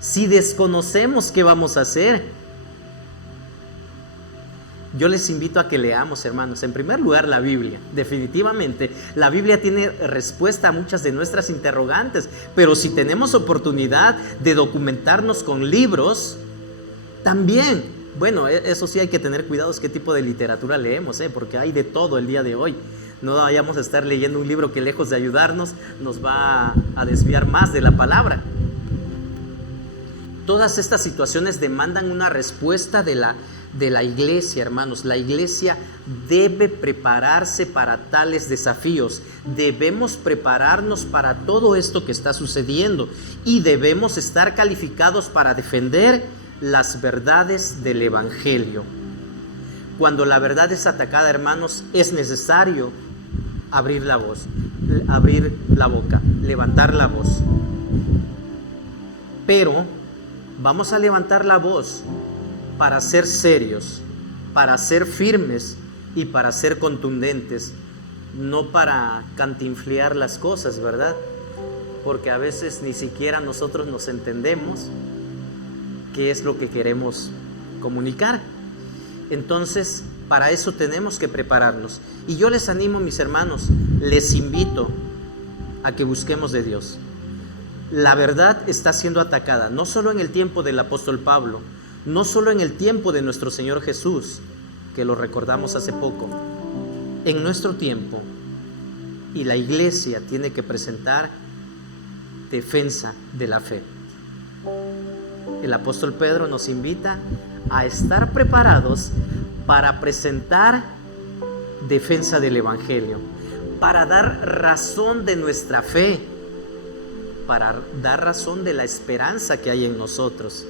Si desconocemos, ¿qué vamos a hacer? Yo les invito a que leamos, hermanos, en primer lugar la Biblia. Definitivamente, la Biblia tiene respuesta a muchas de nuestras interrogantes, pero si tenemos oportunidad de documentarnos con libros, también, bueno, eso sí hay que tener cuidados qué tipo de literatura leemos, porque hay de todo el día de hoy. No vayamos a estar leyendo un libro que lejos de ayudarnos, nos va a desviar más de la palabra. Todas estas situaciones demandan una respuesta de de la iglesia, hermanos. La iglesia debe prepararse para tales desafíos. Debemos prepararnos para todo esto que está sucediendo y debemos estar calificados para defender las verdades del Evangelio. Cuando la verdad es atacada, hermanos, es necesario abrir la voz, abrir la boca, levantar la voz. Pero vamos a levantar la voz para ser serios, para ser firmes y para ser contundentes, no para cantinflear las cosas, ¿verdad? Porque a veces ni siquiera nosotros nos entendemos qué es lo que queremos comunicar. Entonces, para eso tenemos que prepararnos. Y yo les animo, mis hermanos, les invito a que busquemos de Dios. La verdad está siendo atacada, no solo en el tiempo del apóstol Pablo, no solo en el tiempo de nuestro Señor Jesús, que lo recordamos hace poco, en nuestro tiempo. Y la iglesia tiene que presentar defensa de la fe. El apóstol Pedro nos invita a estar preparados para presentar defensa del Evangelio, para dar razón de nuestra fe, para dar razón de la esperanza que hay en nosotros.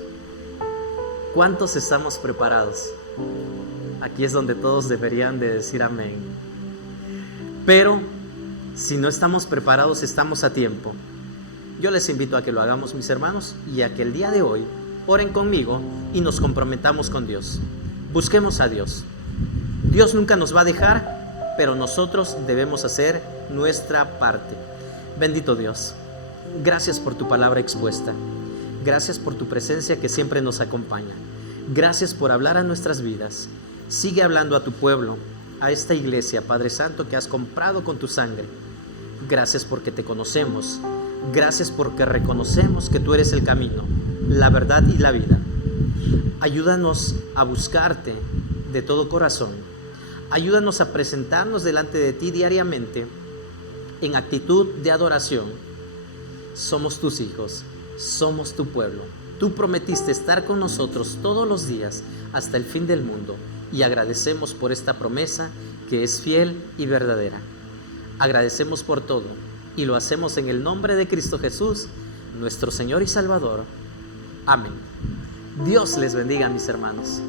¿Cuántos estamos preparados? Aquí es donde todos deberían de decir amén. Pero si no estamos preparados, estamos a tiempo. Yo les invito a que lo hagamos, mis hermanos, y a que el día de hoy oren conmigo y nos comprometamos con Dios. Busquemos a Dios. Dios nunca nos va a dejar, pero nosotros debemos hacer nuestra parte. Bendito Dios, gracias por tu palabra expuesta. Gracias por tu presencia que siempre nos acompaña. Gracias por hablar a nuestras vidas. Sigue hablando a tu pueblo, a esta iglesia, Padre Santo, que has comprado con tu sangre. Gracias porque te conocemos. Gracias porque reconocemos que tú eres el camino, la verdad y la vida. Ayúdanos a buscarte de todo corazón. Ayúdanos a presentarnos delante de ti diariamente en actitud de adoración. Somos tus hijos, somos tu pueblo. Tú prometiste estar con nosotros todos los días hasta el fin del mundo y agradecemos por esta promesa que es fiel y verdadera. Agradecemos por todo y lo hacemos en el nombre de Cristo Jesús, nuestro Señor y Salvador. Amén. Dios les bendiga, mis hermanos.